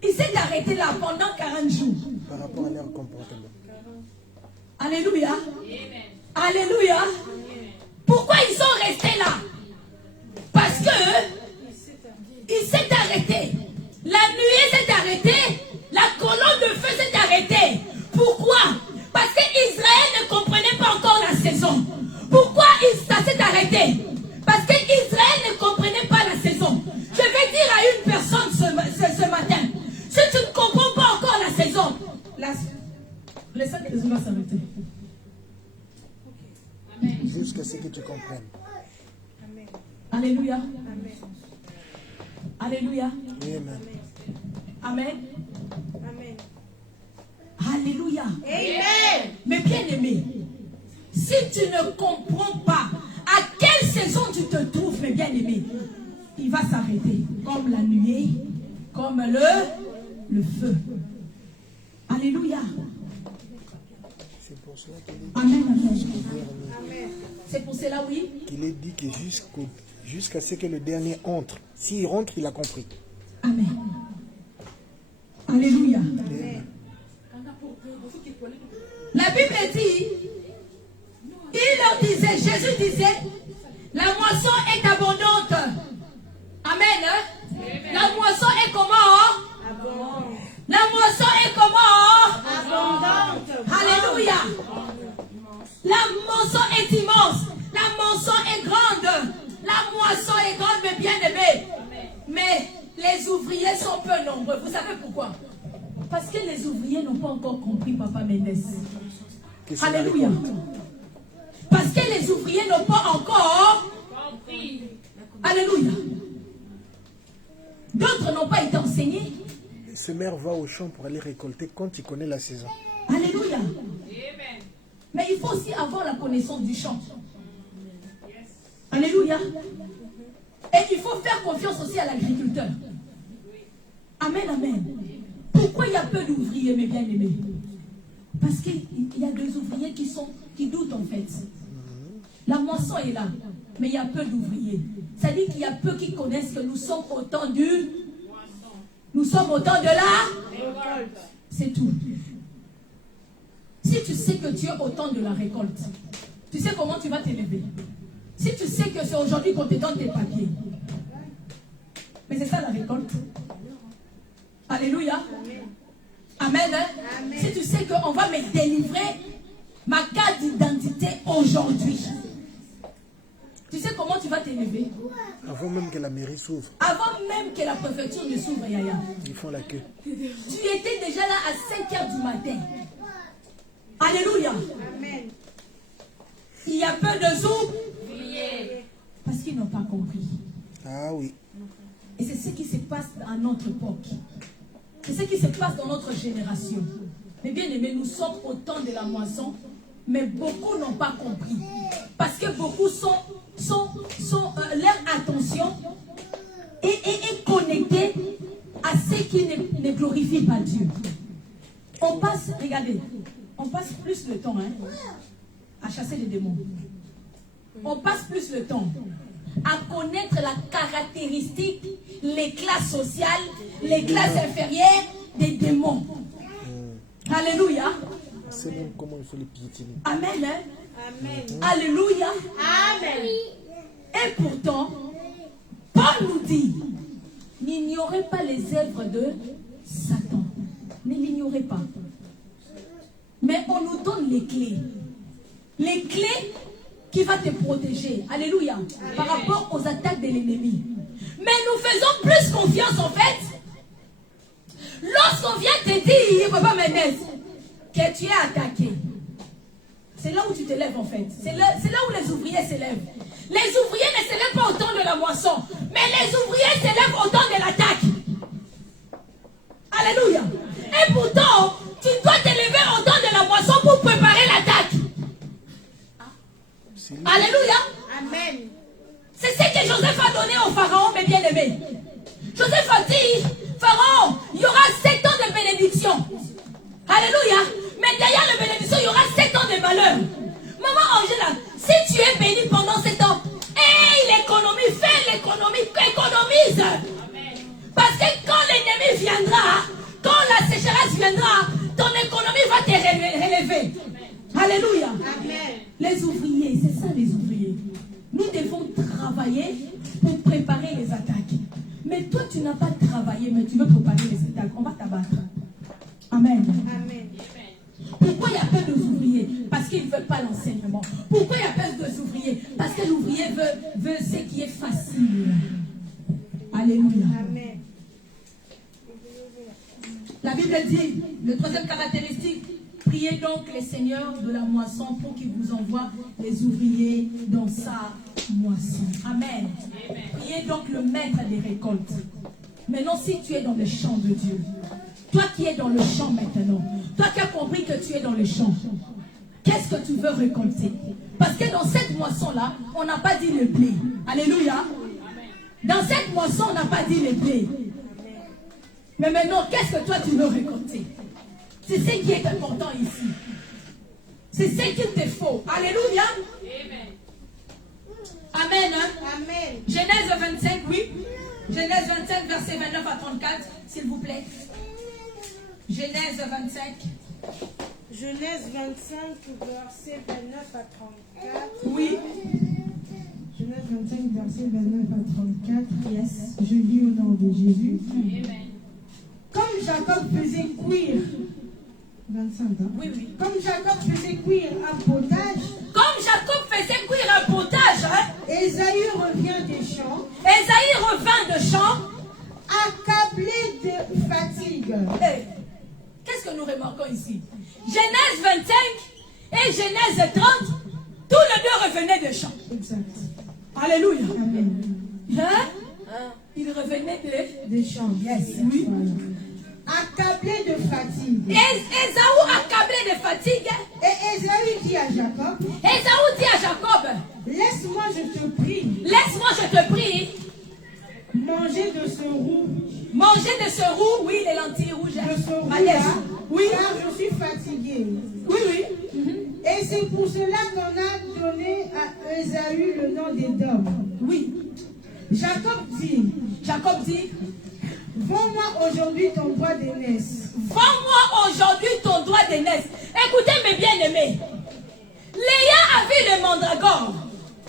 Il s'est arrêté là pendant 40 jours. Par rapport à leur comportement. Alléluia. Amen. Alléluia. Pourquoi ils sont restés là? Parce que il s'est arrêté. La nuée s'est arrêtée. La colonne de feu s'est arrêtée. Pourquoi? Parce qu'Israël ne comprenait pas encore la saison. Pourquoi ça s'est arrêté? Parce qu'Israël ne comprenait pas la saison. Je vais dire à une personne ce matin, si tu ne comprends pas encore la saison, le saison va s'arrêter. Jusqu'à ce que tu comprennes. Alléluia. Amen. Alléluia. Amen. Amen. Amen. Alléluia. Amen. Mais bien aimé, si tu ne comprends pas à quelle saison tu te trouves, mes bien aimé, il va s'arrêter. Comme la nuée, comme le feu. Alléluia. C'est pour cela qu'il est Amen. Amen. Amen. C'est pour cela, oui. qu'il est dit que jusqu'à ce que le dernier entre. S'il rentre, il a compris. Amen. Alléluia. Amen. La Bible dit, il leur disait, Jésus disait, la moisson est abondante. Amen. Hein? La moisson est comment? Abondante. La moisson est comment? Abondante. Alléluia. La moisson est immense. La moisson est grande. La moisson est grande, mais bien aimée. Mais les ouvriers sont peu nombreux. Vous savez pourquoi? Parce que les ouvriers n'ont pas encore compris, Papa Mendes. Que c'est la Alléluia. récolte. Parce que les ouvriers n'ont pas encore Compris. Alléluia. D'autres n'ont pas été enseignés. Le semeur va au champ pour aller récolter quand il connaît la saison. Alléluia. Amen. Mais il faut aussi avoir la connaissance du champ. Alléluia. Et il faut faire confiance aussi à l'agriculteur. Amen, amen. Pourquoi il y a peu d'ouvriers, mes bien-aimés? Parce qu'il y a des ouvriers qui doutent en fait. La moisson est là, mais il y a peu d'ouvriers. Ça dit qu'il y a peu qui connaissent que nous sommes au temps du... Nous sommes au temps de la... C'est tout. Si tu sais que tu es au temps de la récolte, tu sais comment tu vas t'élever. Si tu sais que c'est aujourd'hui qu'on te donne tes papiers. Mais c'est ça la récolte. Alléluia. Amen. Hein? Amen. Si tu sais qu'on va me délivrer ma carte d'identité aujourd'hui. Tu sais comment tu vas t'élever? Avant même que la mairie s'ouvre, Avant même que la préfecture ne s'ouvre, Yaya. ils font la queue. Tu étais déjà là à 5 h du matin. Alléluia. Amen. Il y a peu de sous Priez. parce qu'ils n'ont pas compris. Ah oui. Et c'est ce qui se passe à notre époque. C'est ce qui se passe dans notre génération. Mais bien aimés, nous sommes au temps de la moisson, mais beaucoup n'ont pas compris. Parce que beaucoup leur attention est connectée à ce qui ne glorifie pas Dieu. On passe, regardez, on passe plus le temps à chasser les démons. On passe plus le temps à connaître la caractéristique, les classes sociales, les classes inférieures des démons. Alléluia. C'est même comment il faut les piétiner. Amen. Hein? Amen. Alléluia. Amen. Et pourtant, Paul nous dit, n'ignorez pas les œuvres de Satan. Ne l'ignorez pas. Mais on nous donne les clés. Les clés qui vont te protéger. Alléluia. Par rapport aux attaques de l'ennemi. Mais nous faisons plus confiance en fait. Lorsqu'on vient te dire, Papa Menez, que tu es attaqué, c'est là où tu te lèves en fait. C'est là où les ouvriers s'élèvent. Les ouvriers ne s'élèvent pas au temps de la moisson, mais les ouvriers s'élèvent au temps de l'attaque. Alléluia. Et pourtant, tu dois te lever au temps de la moisson pour préparer l'attaque. Alléluia. Amen. C'est ce que Joseph a donné au pharaon, mes bien-aimés. Joseph a dit, pharaon, il y aura 7 ans de bénédiction. Alléluia. Mais derrière la bénédiction, il y aura 7 ans de malheur. Maman Angela, si tu es béni pendant 7 ans, l'économie, fais l'économie, économise. Parce que quand l'ennemi viendra, quand la sécheresse viendra, ton économie va te relever. Alléluia. Amen. Les ouvriers, c'est ça les ouvriers. Nous devons travailler pour préparer les attaques. Mais toi, tu n'as pas travaillé, mais tu veux préparer les attaques. On va t'abattre. Amen. Amen. Pourquoi il y a peu d'ouvriers? Parce qu'ils ne veulent pas l'enseignement. Pourquoi il y a peu d'ouvriers? Parce que l'ouvrier veut ce qui est facile. Alléluia. Amen. La Bible dit, le troisième caractéristique, priez donc les seigneurs de la moisson pour qu'il vous envoie les ouvriers dans sa moisson. Amen. Priez donc le maître des récoltes. Maintenant, si tu es dans le champ de Dieu, toi qui es dans le champ maintenant, toi qui as compris que tu es dans le champ, qu'est-ce que tu veux récolter? Parce que dans cette moisson-là, on n'a pas dit le blé. Alléluia. Dans cette moisson, on n'a pas dit le blé. Mais maintenant, qu'est-ce que toi tu veux récolter? C'est ce qui est important ici. C'est ce qu'il te faut. Alléluia. Amen. Amen. Genèse 25, oui. Genèse 25, verset 29 à 34, s'il vous plaît. Genèse 25. Genèse 25, verset 29 à 34. Oui. Genèse 25, verset 29 à 34. Yes. Je lis au nom de Jésus. Amen. Comme Jacob faisait cuire, 25 ans. Oui, oui. Comme Jacob faisait cuire un potage, Comme Jacob faisait cuire un potage, Ésaü revient des champs, Ésaïe revint de champ. accablé de fatigue. Hey, qu'est-ce que nous remarquons ici? Genèse 25 et Genèse 30, tous les deux revenaient de champ. Exact. Alléluia. Amen. Hein? Ils revenaient Des champs. Yes, oui. Voilà. Accablé de fatigue. Ésaü accablé de fatigue. Et Ésaü dit à Jacob, Ésaü dit à Jacob, laisse-moi, je te prie, laisse-moi, je te prie, manger de ce roux, manger de ce roux, oui, les lentilles rouges. de ce Malaise. roux-là, Oui, car je suis fatigué. oui, oui. Et c'est pour cela qu'on a donné à Ésaü le nom d'Édom. Oui. Jacob dit, vends-moi aujourd'hui ton bois d'aînesse. Vends-moi aujourd'hui ton doigt d'aînesse. Écoutez mes bien-aimés. Léa a vu les mandragores.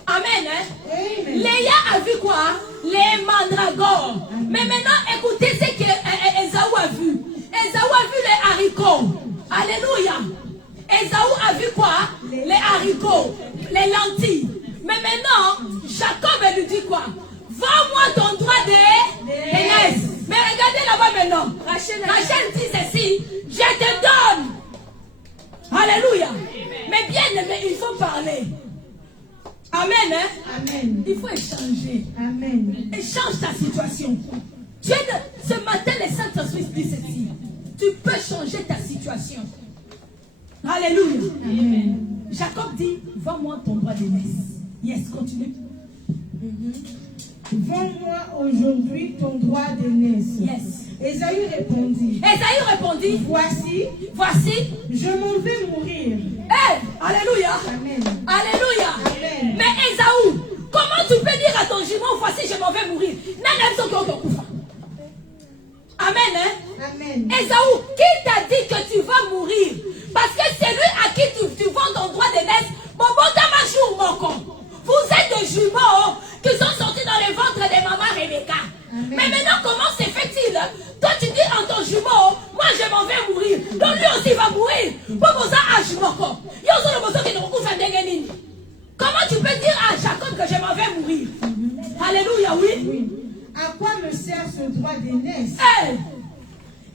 Amen. Hein? Amen. Léa a vu quoi? Les mandragores. Mais maintenant, écoutez ce que Ésaü a vu. Ésaü a vu les haricots. Alléluia. Ésaü a vu quoi? Les haricots, les lentilles. Mais maintenant, Jacob lui dit quoi? Vends-moi ton doigt d'aînesse. Mais regardez là-bas maintenant. Rachel dit ceci. Je te donne. Alléluia. Mais bien aimé, il faut parler. Amen. Hein? Amen. Il faut échanger. Amen. Échange ta situation. Ce matin, le Saint-Esprit dit ceci. Tu peux changer ta situation. Alléluia. Amen. Jacob dit, vends-moi ton droit d'aînesse. Yes, continue. Vends-moi aujourd'hui ton droit d'aînesse. Yes. Ésaü répondit, Ésaü répondit, voici, je m'en vais mourir. hey, alléluia. Amen. Alléluia. Amen. Mais Ésaü, comment tu peux dire à ton jumeau, voici, je m'en vais mourir? Amen. Hein? Amen. Ésaü, qui t'a dit que tu vas mourir? Parce que c'est lui à qui tu vends ton droit d'aînesse. Vous êtes des jumeaux qui sont sortis dans les ventres de maman Rebecca. Amen. Mais maintenant, comment se fait-il? Toi, tu dis en ton jumeau, moi je m'en vais mourir. Donc lui aussi va mourir. Comment tu peux dire à Jacob que je m'en vais mourir? Alléluia, oui. Oui. À quoi me sert ce droit d'aînesse? Hey,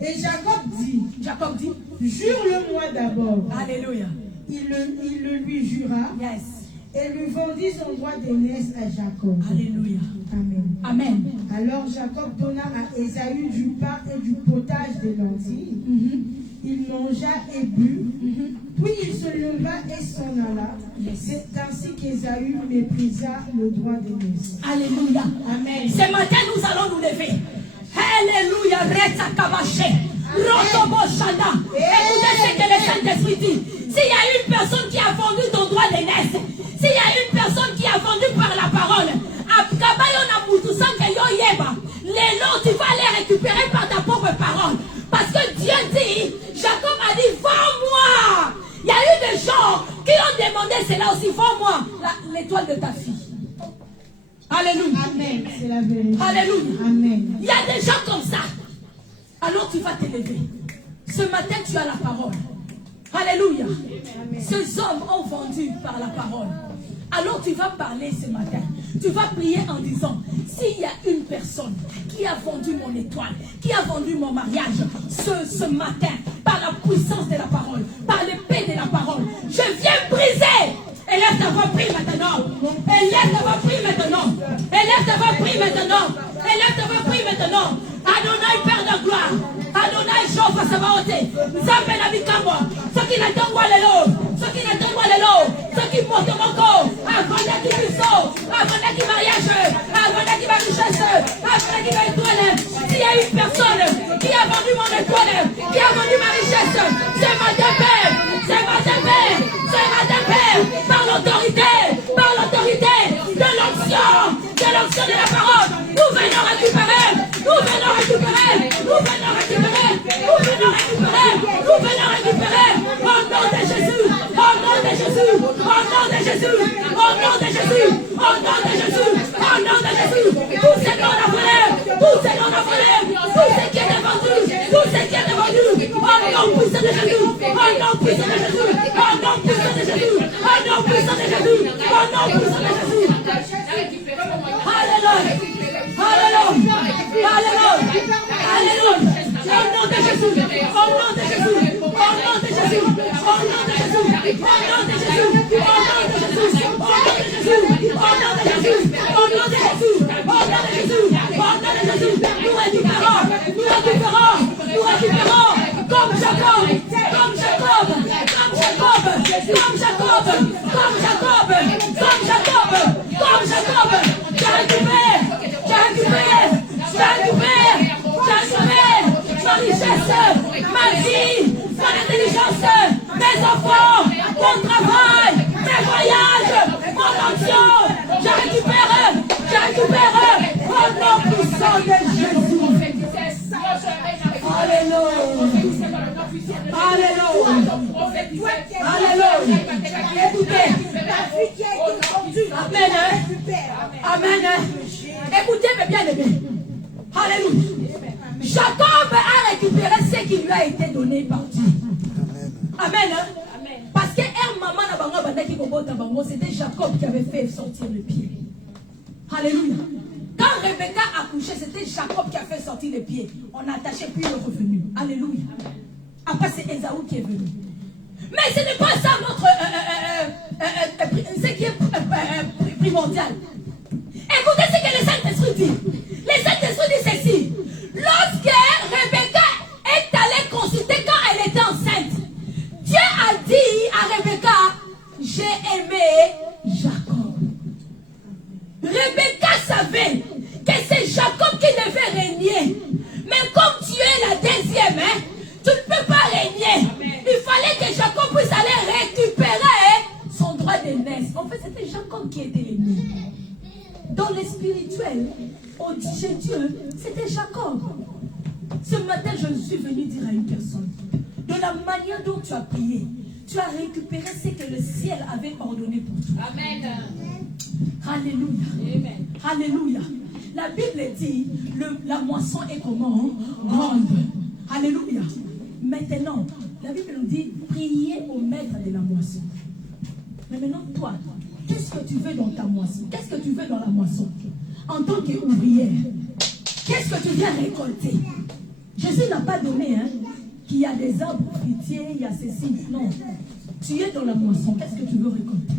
Et Jacob dit, jure-le-moi d'abord. Alléluia. Il le lui jura. Yes. Et lui vendit son droit d'aînesse à Jacob. Alléluia. Amen. Amen. Alors Jacob donna à Ésaü du pain et du potage de lentilles. Il mangea et but. Puis il se leva et s'en alla. C'est ainsi qu'Ésaü méprisa le droit d'aînesse. Alléluia. Amen. Ce matin, nous allons nous lever. Alléluia. Reta kabaché. Rotobo shanda. Écoutez ce que le Saint-Esprit dit. S'il y a une personne qui a vendu ton droit d'aînesse, s'il y a une personne qui a vendu par la parole, les noms, tu vas les récupérer par ta propre parole. Parce que Dieu dit, Jacob a dit, vends-moi. Il y a eu des gens qui ont demandé cela aussi, vends-moi l'étoile de ta fille. Alléluia. Amen. C'est la vérité. Alléluia. Amen. Il y a des gens comme ça. Alors tu vas te lever. Ce matin, tu as la parole. Alléluia. Amen. Ces hommes ont vendu par la parole. Alors tu vas parler ce matin. Tu vas prier en disant, s'il y a une personne qui a vendu mon étoile, qui a vendu mon mariage, ce matin, par la puissance de la parole, par l'épée de la parole, je viens briser. Élève ta voix, prie maintenant. Élève ta voix, prie maintenant. Élève ta voix, prie maintenant. Élève ta voix, prie maintenant. Adonai, Père de gloire. Adonai, chauffe à sa volonté. Zambe la bikambo. Ceux qui n'attendent pas les lots. Ceux qui n'attendent pas les lots. Ceux qui montent mon corps. Avant qui puissent. Avant qui mariage. Avant qui va richesse. Avant qui va étoile. S'il y a une personne qui a vendu mon étoile, qui a vendu ma richesse, c'est ma Père. C'est ma Père. C'est ma Père. Par l'autorité de l'onction de la parole, nous venons récupérer, nous venons récupérer, nous venons récupérer, nous venons récupérer, nous venons récupérer, au nom de Jésus, au nom de Jésus, au nom de Jésus, au nom de Jésus, au nom de Jésus, au nom de Jésus, tout ce qu'on a volé, tout ce qu'on a volé, tout ce qui est vendu, tout ce qui est vendu, au nom puissant de Jésus, au nom puissant de Jésus, au nom puissant de Jésus, au nom puissant de Jésus, au nom puissant de Jésus. Alléluia, alléluia, alléluia, alléluia. Au nom de Jésus, au nom de Jésus, au nom de Jésus, au nom de Jésus, au nom de Jésus, au nom de Jésus, au nom de Jésus, au nom de Jésus, au nom de Jésus, au nom de Jésus, nous récupérons, nous récupérons, nous récupérons, comme Jacob, comme Jacob, comme Jacob, comme Jacob, comme Jacob, comme Jacob, comme Jacob, j'ai récupéré, ma richesse, ma vie, mon intelligence, mes enfants, mon travail, mes voyages, mon onction, j'ai récupéré, au nom puissant de Jésus. Alléluia. Alléluia. Alléluia. Écoutez. Amen. Amen. Écoutez mes bien-aimés. Alléluia. Jacob a récupéré ce qui lui a été donné par Dieu. Amen. Parce que c'était Jacob qui avait fait sortir le pied. Alléluia. Quand Rebecca a couché, c'était Jacob qui a fait sortir les pieds. On a attaché puis il est revenu. Alléluia. Après, c'est Ésaü qui est venu. Mais ce n'est pas ça notre ce qui est primordial. Écoutez ce que le Saint-Esprit dit. Le Saint-Esprit dit ceci. Lorsque Rebecca est allée consulter quand elle était enceinte, Dieu a dit à Rebecca, j'ai aimé Jacob. Rebecca savait que c'est Jacob qui devait régner. Mais comme tu es la deuxième, tu ne peux pas régner. Il fallait que Jacob puisse aller récupérer son droit d'aînesse. En fait, c'était Jacob qui était l'aîné. Dans le spirituel, chez Dieu, c'était Jacob. Ce matin, je suis venu dire à une personne, de la manière dont tu as prié, tu as récupéré ce que le ciel avait ordonné pour toi. Amen. Alléluia. Amen. Alléluia. La Bible dit, la moisson est comment? Grande. Alléluia. Maintenant, la Bible nous dit, priez au maître de la moisson. Mais maintenant, toi, qu'est-ce que tu veux dans ta moisson? Qu'est-ce que tu veux dans la moisson? En tant qu'ouvrière, qu'est-ce que tu viens récolter? Jésus n'a pas donné qu'il y a des arbres fruitiers, il y a ceci. Non. Tu es dans la moisson. Qu'est-ce que tu veux récolter?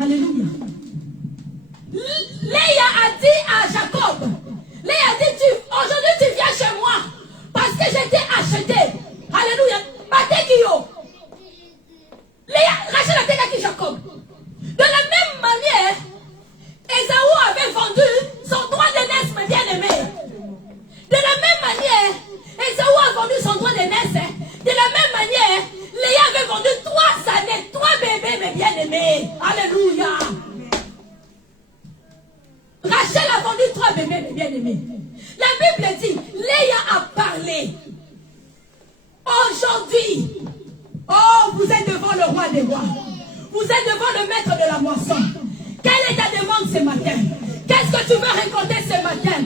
Alléluia. Léa a dit à Jacob, Léa a dit, aujourd'hui tu viens chez moi parce que je t'ai acheté. Alléluia. Léa, Rachel a dit à Jacob. De la même manière, Ésaü avait vendu son droit d'aînesse, mes bien-aimés. De la même manière, Ésaü a vendu son droit d'aînesse. De la même manière, Léa avait vendu 3 années, 3 bébés, mes bien-aimés. Alléluia. Rachel a vendu 3 bébés, mes bien-aimés. La Bible dit, Léa a parlé. Aujourd'hui, oh, vous êtes devant le roi des rois. Vous êtes devant le maître de la moisson. Quelle est ta demande ce matin? Qu'est-ce que tu veux récolter ce matin?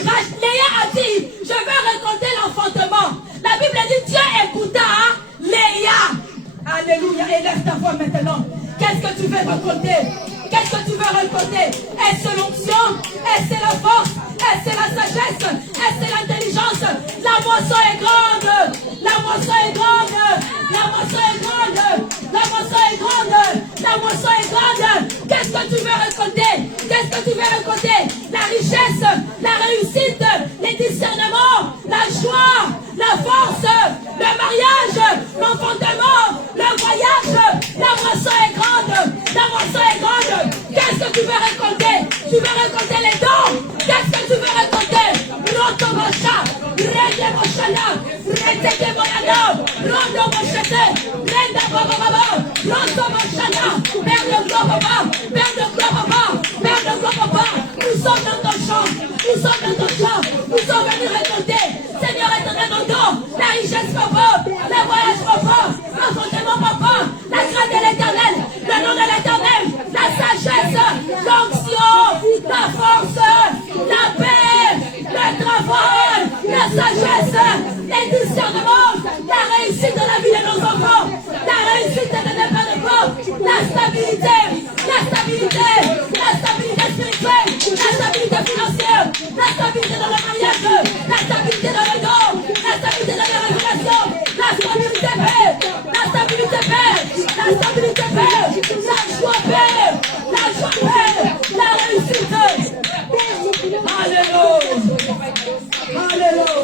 Léa a dit, je veux récolter l'enfantement. La Bible dit, Dieu écouta Léa. Alléluia. Élève ta voix maintenant. Qu'est-ce que tu veux récolter? Qu'est-ce que tu veux récolter? Est-ce l'onction? Est-ce la force? Est-ce la sagesse? Est-ce l'intelligence? La moisson est grande. La moisson est grande. La moisson est grande. La moisson est grande. La moisson est grande. Qu'est-ce que tu veux récolter? Qu'est-ce que tu veux récolter? La richesse, la réussite, les discernements, la joie, la force, le mariage, l'enfantement, le voyage. La moisson est grande. La moisson est grande. Qu'est-ce que tu veux récolter? Tu veux récolter les dons. Qu'est-ce que tu veux récolter? Roto Mocha, Rende Mochana, Rende Moyana, Rondo Mochete, Renda Baba, Roto Mochana, Père de gloire Papa, Père de gloire Papa, Père de gloire Papa. Nous sommes dans ton champ, nous sommes dans ton champ, nous sommes venus récolter. Seigneur, étendez nos dons, la richesse Papa, le voyage Papa, l'enfantement Papa, la grâce de l'Éternel, le nom de l'Éternel, la sagesse, l'onction, la force, la paix, le travail, la sagesse, les discernements, la réussite de la vie de nos enfants, la réussite de l'événement, la stabilité, la stabilité, la stabilité spirituelle, la stabilité financière, la stabilité dans le mariage, la stabilité dans le don, la stabilité dans les révélations, la stabilité paix, la stabilité paix, la stabilité paix, la joie paix, la joie paix, la réussite. Alléluia. Alléluia.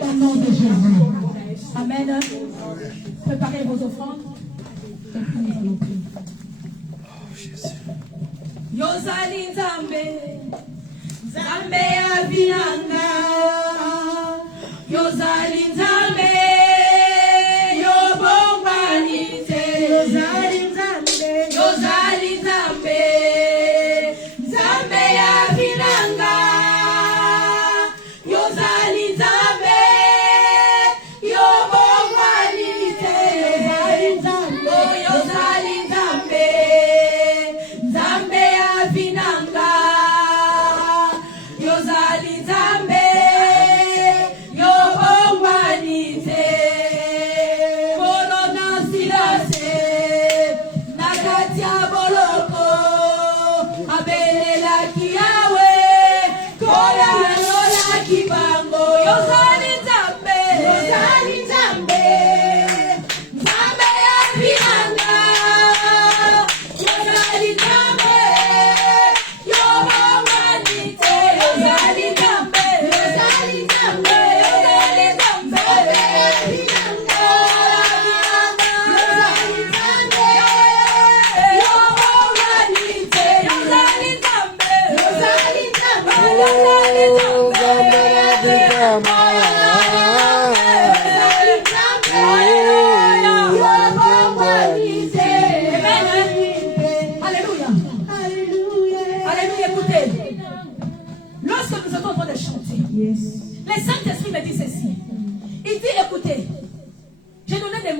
Au nom de Jésus. Amen. Préparez vos offrandes. Et puis nous allons prier. Yozali Nzambe, Nzambe Avinanga. Yozali Nzambe, Yobongwanite. Yozali Nzambe, Yozali Nzambe, Nzambe Avinanga. Yozali Nzambe, Yobongwanite. Yozali Nzambe, oh Yozali Nzambe, Nzambe Avinanga. Yozali Nzambe, Yobongwanite.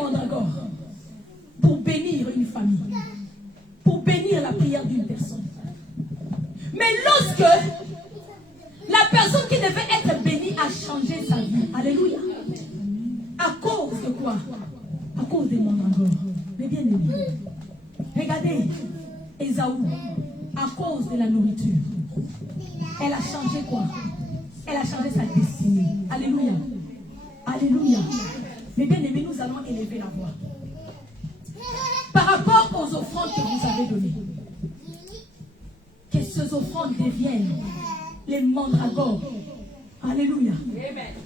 mandragores pour bénir une famille, pour bénir la prière d'une personne. Mais lorsque la personne qui devait être bénie a changé sa vie, alléluia, à cause de quoi? À cause des mandragores. Mais bien aimé, regardez Ésaü, à cause de la nourriture, elle a changé quoi? Elle a changé sa destinée. Alléluia. Alléluia. Mais bien aimé, nous allons élever la voix. Par rapport aux offrandes que vous avez données, que ces offrandes deviennent les mandragores. Alléluia.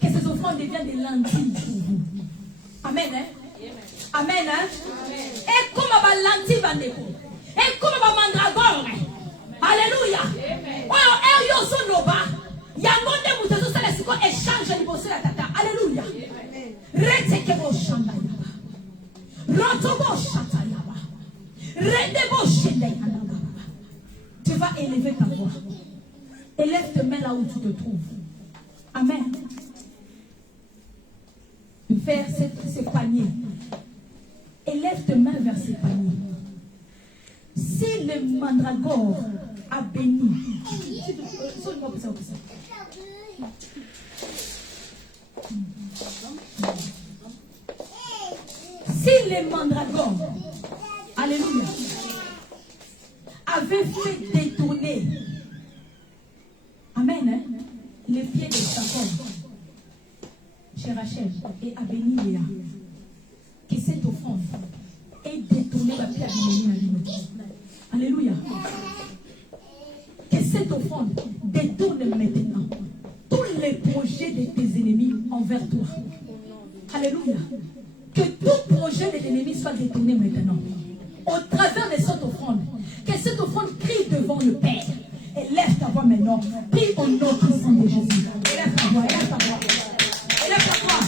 Que ces offrandes deviennent des lentilles pour vous. Amen. Hein? Amen. Hein? Et comme ma lentille va négo. Et comme ma mandragore. Alléluia. Échange les la tata. Alléluia. Retekebo shanda yaba. Rotobo shata yaba. Rendebo shende yaba. Tu vas élever ta voix. Élève tes mains là où tu te trouves. Amen. Vers ces paniers. Élève tes mains vers ces paniers. Si le mandragore a béni, si les mandragores, alléluia, avaient fait détourner, amen, hein, les pieds de Jacob, chez Rachel, et a béni Léa, que cette offrande ait détourné la pierre de l'humanité. Alléluia. Que cette offrande détourne maintenant tous les projets de tes ennemis envers toi. Alléluia. Que tout projet de l'ennemi soit détourné maintenant. Au travers de cette offrande. Que cette offrande crie devant le Père. Et lève ta voix maintenant. Prie au nom puissant de Jésus. Élève ta voix, élève ta voix. Élève ta voix.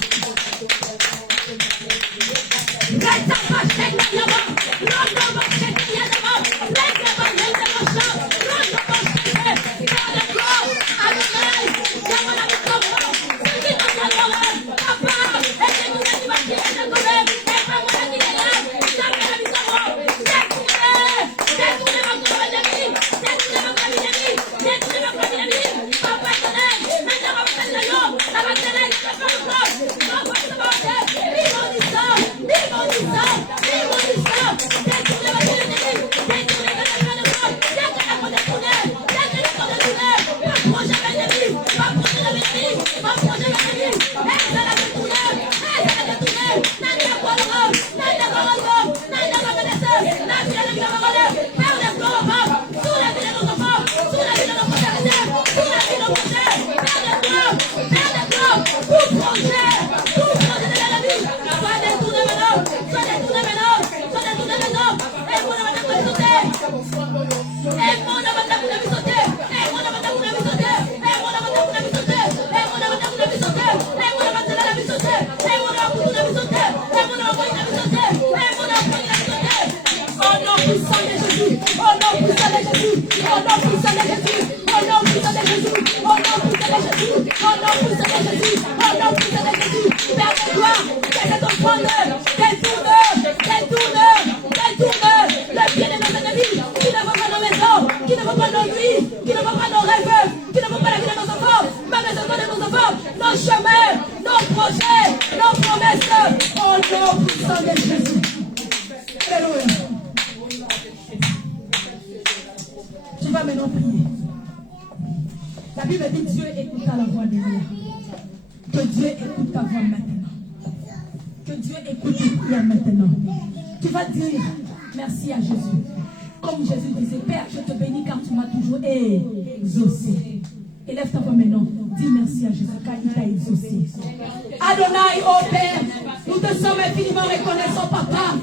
Adonai, oh Père, nous te sommes infiniment reconnaissants, Papa.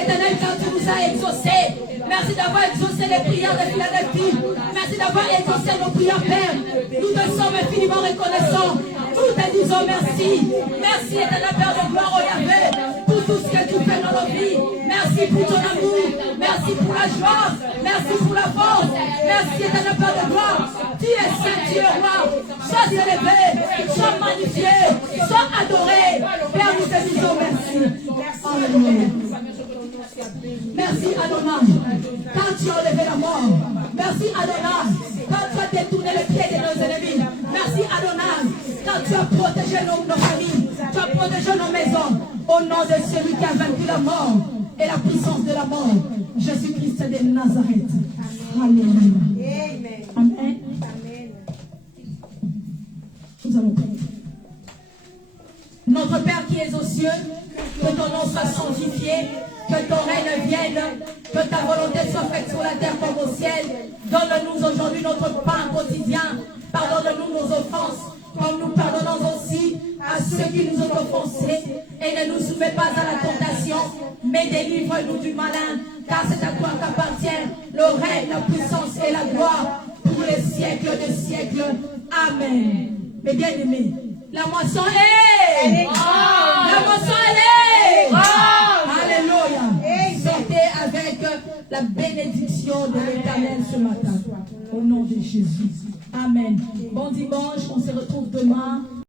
Éternel, car tu nous as exaucés. Merci d'avoir exaucé les prières de Philadelphie. Merci d'avoir exaucé nos prières, Père. Nous te sommes infiniment reconnaissants. Nous te disons merci. Merci, éternel Père de gloire, au Yahvé, pour tout ce que tu fais dans nos vies. Merci pour ton amour. Merci pour la joie. Merci pour la force. Merci, éternel Père de gloire. Tu es saint, tu es roi. Sois élevé, sois magnifié, sois adoré. Père, nous te disons merci. Alléluia. Au nom de celui qui a vaincu la mort et la puissance de la mort, Jésus-Christ de Nazareth. Alléluia. Amen. Nous allons prier. Notre Père qui es aux cieux, que ton nom soit sanctifié, que ton règne vienne, que ta volonté soit faite sur la terre comme au ciel. Donne-nous aujourd'hui notre pain quotidien. Pardonne-nous nos offenses, comme nous pardonnons aussi à ceux qui nous ont offensés. Et ne nous soumets pas à la tentation, mais délivre-nous du malin, car c'est à toi qu'appartient le règne, la puissance et la gloire pour les siècles des siècles. Amen. Mes bien-aimés, la moisson est la moisson est Alléluia. Sortez avec la bénédiction de l'Éternel ce matin. Au nom de Jésus. Amen. Bon dimanche, on se retrouve demain.